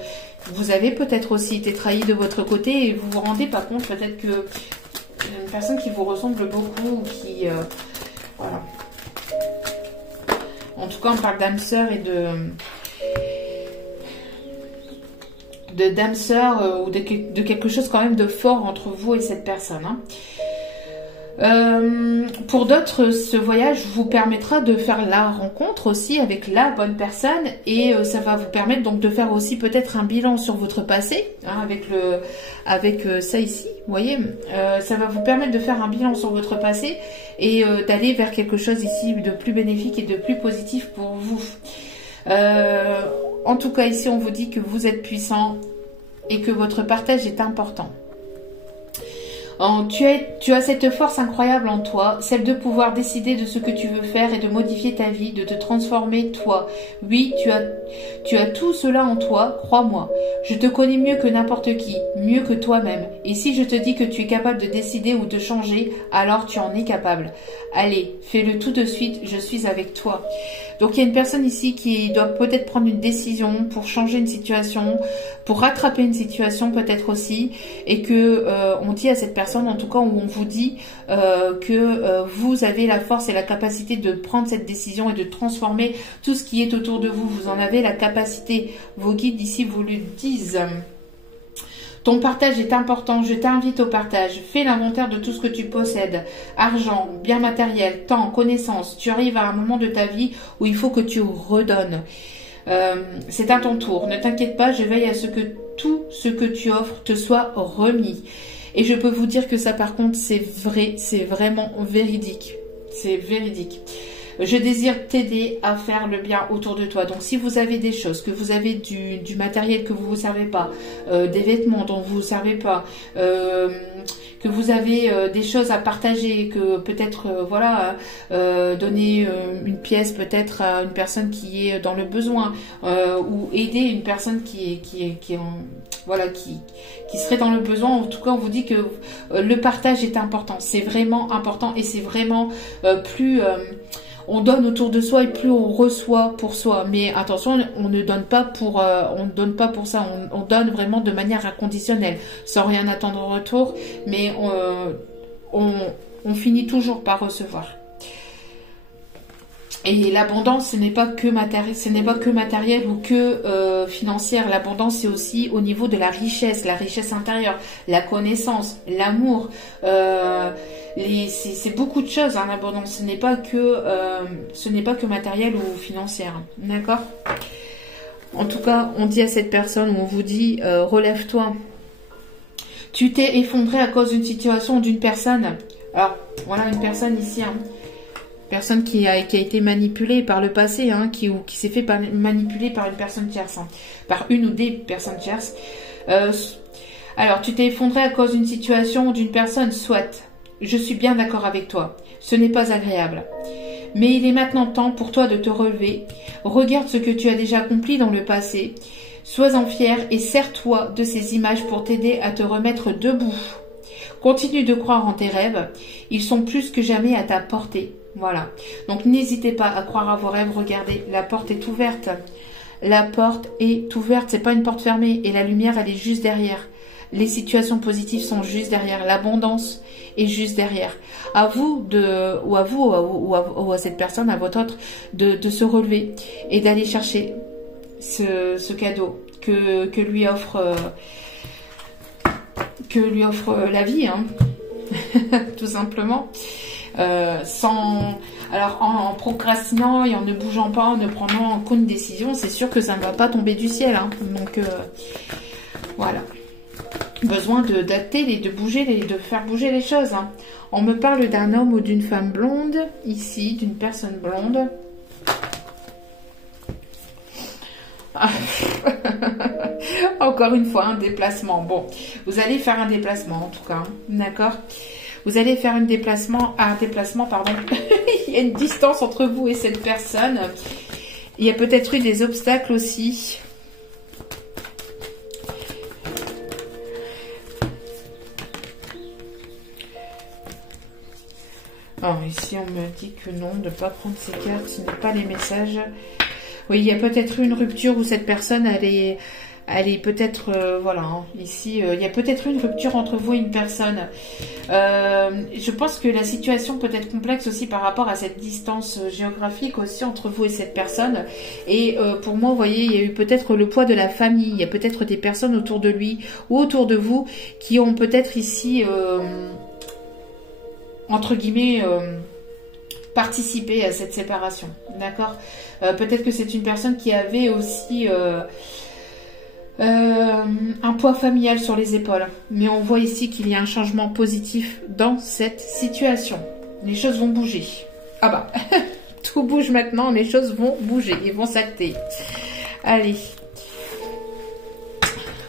Vous avez peut-être aussi été trahi de votre côté et vous vous rendez pas compte peut-être que une personne qui vous ressemble beaucoup ou qui... voilà. En tout cas, on parle d'âme sœur et de d'âme sœur ou de quelque chose quand même de fort entre vous et cette personne. Hein. Pour d'autres, ce voyage vous permettra de faire la rencontre aussi avec la bonne personne et ça va vous permettre donc de faire aussi peut-être un bilan sur votre passé hein, avec ça ici, vous voyez, ça va vous permettre de faire un bilan sur votre passé et d'aller vers quelque chose ici de plus bénéfique et de plus positif pour vous. En tout cas ici on vous dit que vous êtes puissant et que votre partage est important. Tu as cette force incroyable en toi, celle de pouvoir décider de ce que tu veux faire et de modifier ta vie, de te transformer toi. Oui, tu as tout cela en toi, crois-moi. Je te connais mieux que n'importe qui, mieux que toi-même. Et si je te dis que tu es capable de décider ou de changer, alors tu en es capable. Allez, fais-le tout de suite, je suis avec toi. Donc il y a une personne ici qui doit peut-être prendre une décision pour changer une situation, pour rattraper une situation peut-être aussi, et que on dit à cette personne, en tout cas où on vous dit que vous avez la force et la capacité de prendre cette décision et de transformer tout ce qui est autour de vous. Vous en avez la capacité. Vos guides ici vous le disent. Ton partage est important, je t'invite au partage. Fais l'inventaire de tout ce que tu possèdes. Argent, biens matériels, temps, connaissances. Tu arrives à un moment de ta vie où il faut que tu redonnes. C'est à ton tour. Ne t'inquiète pas, je veille à ce que tout ce que tu offres te soit remis. Et je peux vous dire que ça par contre c'est vrai, c'est vraiment véridique. C'est véridique. Je désire t'aider à faire le bien autour de toi. Donc, si vous avez des choses, que vous avez du matériel que vous ne vous servez pas, des vêtements dont vous ne vous servez pas, que vous avez des choses à partager, que peut-être, voilà, donner une pièce peut-être à une personne qui est dans le besoin, ou aider une personne qui serait dans le besoin. En tout cas, on vous dit que le partage est important. C'est vraiment important et c'est vraiment plus... on donne autour de soi et plus on reçoit pour soi. Mais attention, on ne donne pas pour, ça. On donne vraiment de manière inconditionnelle, sans rien attendre en retour. Mais on finit toujours par recevoir. Et l'abondance, ce n'est pas que matériel ou que financière. L'abondance, c'est aussi au niveau de la richesse intérieure, la connaissance, l'amour. C'est beaucoup de choses, hein, l'abondance. Ce n'est pas que matériel ou financière. D'accord ? En tout cas, on dit à cette personne, on vous dit, relève-toi. Tu t'es effondré à cause d'une situation ou d'une personne. Alors, voilà une personne ici, hein. Personne qui a été manipulée par le passé, hein, qui s'est fait manipuler par une personne tierce, hein, par une ou des personnes tierces. Alors, tu t'es effondré à cause d'une situation ou d'une personne, soit. Je suis bien d'accord avec toi. Ce n'est pas agréable. Mais il est maintenant temps pour toi de te relever. Regarde ce que tu as déjà accompli dans le passé. Sois-en fier et sers-toi de ces images pour t'aider à te remettre debout. Continue de croire en tes rêves. Ils sont plus que jamais à ta portée. Voilà. Donc, n'hésitez pas à croire à vos rêves. Regardez, la porte est ouverte. La porte est ouverte. C'est pas une porte fermée. Et la lumière, elle est juste derrière. Les situations positives sont juste derrière. L'abondance est juste derrière. À vous ou à cette personne, à votre autre, de se relever et d'aller chercher ce cadeau que lui offre la vie, hein. Tout simplement. Alors en procrastinant et en ne bougeant pas, en ne prenant qu'une décision, c'est sûr que ça ne va pas tomber du ciel, hein. Donc voilà. Besoin d'acter et de bouger, de faire bouger les choses, hein. On me parle d'un homme ou d'une femme blonde, ici, d'une personne blonde. Encore une fois, un déplacement. Bon, vous allez faire un déplacement en tout cas, hein. D'accord ? Vous allez faire un déplacement, pardon. Il y a une distance entre vous et cette personne. Il y a peut-être eu des obstacles aussi. Oh, ici, on me dit que non, de ne pas prendre ces cartes, ce n'est pas les messages. Oui, il y a peut-être eu une rupture où cette personne, elle Allez, peut-être, voilà, hein, ici, il y a peut-être une rupture entre vous et une personne. Je pense que la situation peut être complexe aussi par rapport à cette distance géographique aussi entre vous et cette personne. Et pour moi, vous voyez, il y a eu peut-être le poids de la famille. Il y a peut-être des personnes autour de lui ou autour de vous qui ont peut-être ici, entre guillemets, participé à cette séparation. D'accord? Peut-être que c'est une personne qui avait aussi... un poids familial sur les épaules. Mais on voit ici qu'il y a un changement positif dans cette situation. Les choses vont bouger. Ah bah, tout bouge maintenant, les choses vont bouger et vont s'acter. Allez.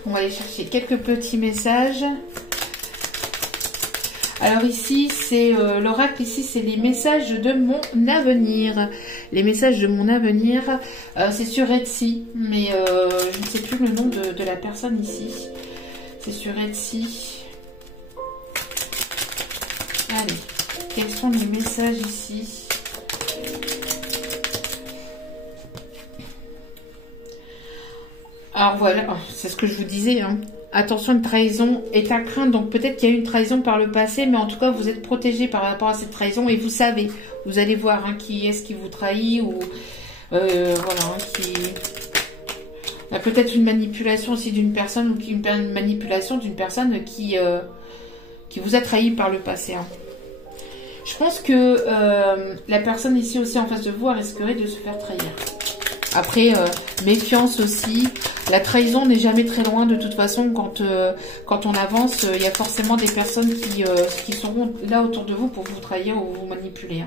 On va aller chercher quelques petits messages. Alors ici, c'est l'oracle, ici, c'est les messages de mon avenir. Les messages de mon avenir, c'est sur Etsy, mais je ne sais plus le nom de la personne ici. C'est sur Etsy. Allez, quels sont les messages ici? Alors voilà, c'est ce que je vous disais, hein. Attention, une trahison est à craindre. Donc peut-être qu'il y a eu une trahison par le passé, mais en tout cas, vous êtes protégé par rapport à cette trahison. Et vous savez, vous allez voir hein, qui est-ce qui vous trahit. Ou voilà, hein, qui... Il y a peut-être une manipulation aussi d'une personne, ou une manipulation d'une personne qui vous a trahi par le passé. Hein. Je pense que la personne ici aussi en face de vous risquerait de se faire trahir. Après, méfiance aussi. La trahison n'est jamais très loin de toute façon. Quand on avance, il y a forcément des personnes qui seront là autour de vous pour vous trahir ou vous manipuler.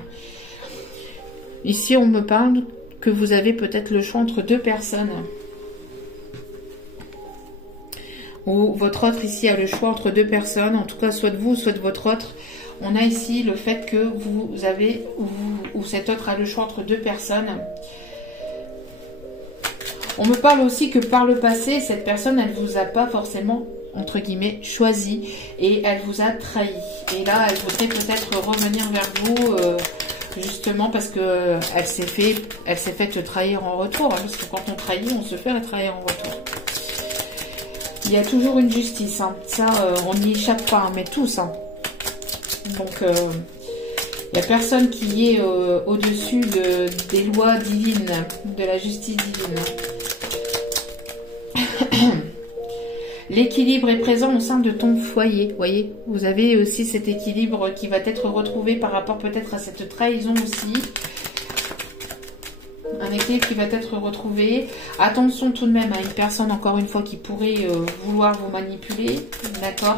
Ici, on me parle que vous avez peut-être le choix entre deux personnes. Ou votre autre ici a le choix entre deux personnes. En tout cas, soit de vous, soit de votre autre. On a ici le fait que vous avez, ou cet autre a le choix entre deux personnes. On me parle aussi que par le passé, cette personne, elle vous a pas forcément, entre guillemets, choisi et elle vous a trahi. Et là, elle voudrait peut-être revenir vers vous, justement parce que elle s'est fait trahir en retour. Hein, parce que quand on trahit, on se fait trahir en retour. Il y a toujours une justice. Hein. Ça, on n'y échappe pas, hein, mais tous. Hein. Donc, il n'y a personne qui est au-dessus des lois divines, de la justice divine. L'équilibre est présent au sein de ton foyer. Vous voyez, vous avez aussi cet équilibre qui va être retrouvé par rapport peut-être à cette trahison aussi. Un équilibre qui va être retrouvé. Attention tout de même à une personne, encore une fois, qui pourrait vouloir vous manipuler. D'accord.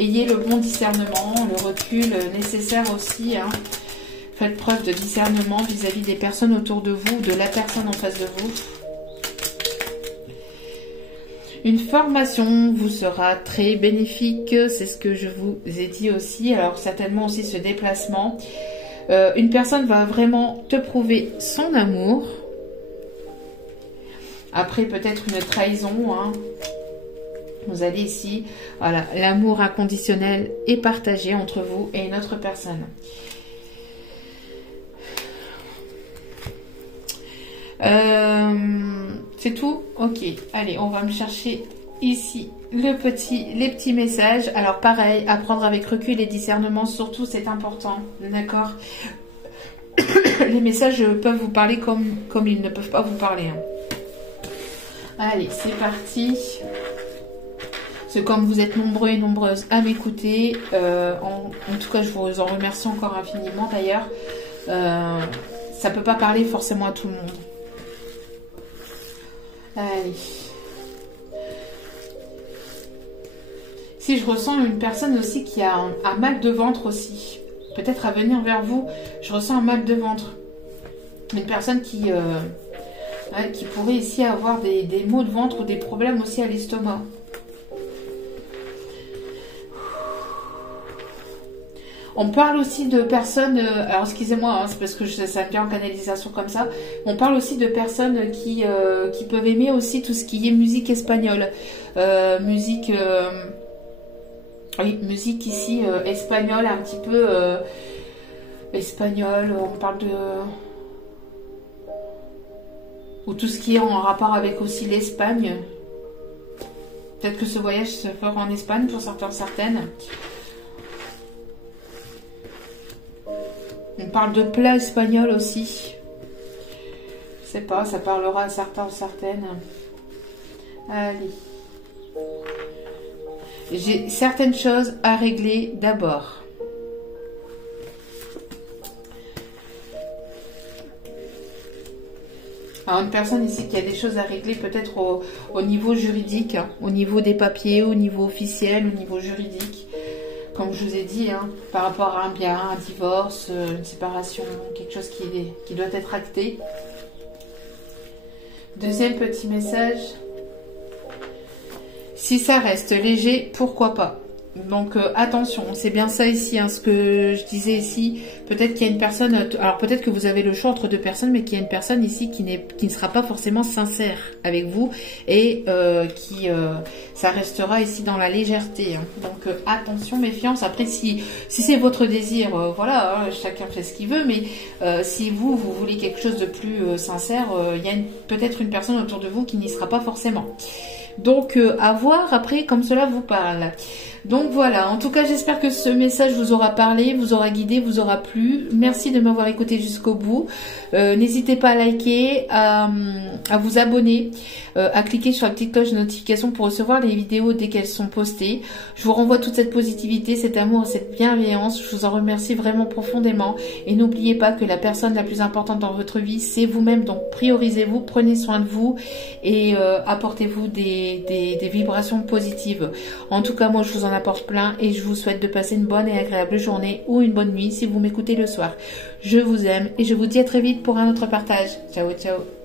Ayez le bon discernement, le recul nécessaire aussi. Hein. Faites preuve de discernement vis-à-vis des personnes autour de vous, de la personne en face de vous. Une formation vous sera très bénéfique, c'est ce que je vous ai dit aussi. Alors certainement aussi ce déplacement. Une personne va vraiment te prouver son amour. Après peut-être une trahison. Hein. Vous allez ici, voilà, l'amour inconditionnel est partagé entre vous et une autre personne. C'est tout? Ok, allez, on va me chercher ici les petits messages. Alors pareil, à prendre avec recul et discernement, surtout c'est important, d'accord? Les messages peuvent vous parler comme ils ne peuvent pas vous parler. Hein. Allez, c'est parti. C'est comme vous êtes nombreux et nombreuses à m'écouter. En tout cas, je vous en remercie encore infiniment d'ailleurs. Ça ne peut pas parler forcément à tout le monde. Allez. Si je ressens une personne aussi qui a un mal de ventre aussi, peut-être à venir vers vous, je ressens un mal de ventre. Une personne qui pourrait ici avoir des maux de ventre ou des problèmes aussi à l'estomac. On parle aussi de personnes, alors excusez-moi, hein, c'est parce que ça me vient en canalisation comme ça, on parle aussi de personnes qui peuvent aimer aussi tout ce qui est musique espagnole. Musique ici espagnole, un petit peu espagnole, on parle ou tout ce qui est en rapport avec aussi l'Espagne. Peut-être que ce voyage se fera en Espagne pour certaines. On parle de plats espagnols aussi. Je sais pas, ça parlera à certains ou certaines. Allez. J'ai certaines choses à régler d'abord. Alors, une personne ici qui a des choses à régler peut-être au niveau juridique, hein, au niveau des papiers, au niveau officiel, au niveau juridique. Comme je vous ai dit, hein, par rapport à un bien, un divorce, une séparation, quelque chose qui doit être acté. Deuxième petit message. Si ça reste léger, pourquoi pas? Donc attention, c'est bien ça ici, hein, ce que je disais ici. Peut-être qu'il y a une personne, alors peut-être que vous avez le choix entre deux personnes, mais qu'il y a une personne ici qui ne sera pas forcément sincère avec vous et ça restera ici dans la légèreté. Hein. Donc attention, méfiance. Après, si c'est votre désir, voilà, hein, chacun fait ce qu'il veut, mais si vous voulez quelque chose de plus sincère, il y a peut-être une personne autour de vous qui n'y sera pas forcément. Donc à voir après comme cela vous parle. Donc voilà, en tout cas j'espère que ce message vous aura parlé, vous aura guidé, vous aura plu. Merci de m'avoir écouté jusqu'au bout. N'hésitez pas à liker, à vous abonner, à cliquer sur la petite cloche de notification pour recevoir les vidéos dès qu'elles sont postées. Je vous renvoie toute cette positivité, cet amour, cette bienveillance. Je vous en remercie vraiment profondément. Et n'oubliez pas que la personne la plus importante dans votre vie, c'est vous-même. Donc priorisez-vous, prenez soin de vous et apportez-vous des vibrations positives. En tout cas, moi je vous en apporte plein et je vous souhaite de passer une bonne et agréable journée ou une bonne nuit si vous m'écoutez le soir. Je vous aime et je vous dis à très vite pour un autre partage. Ciao, ciao.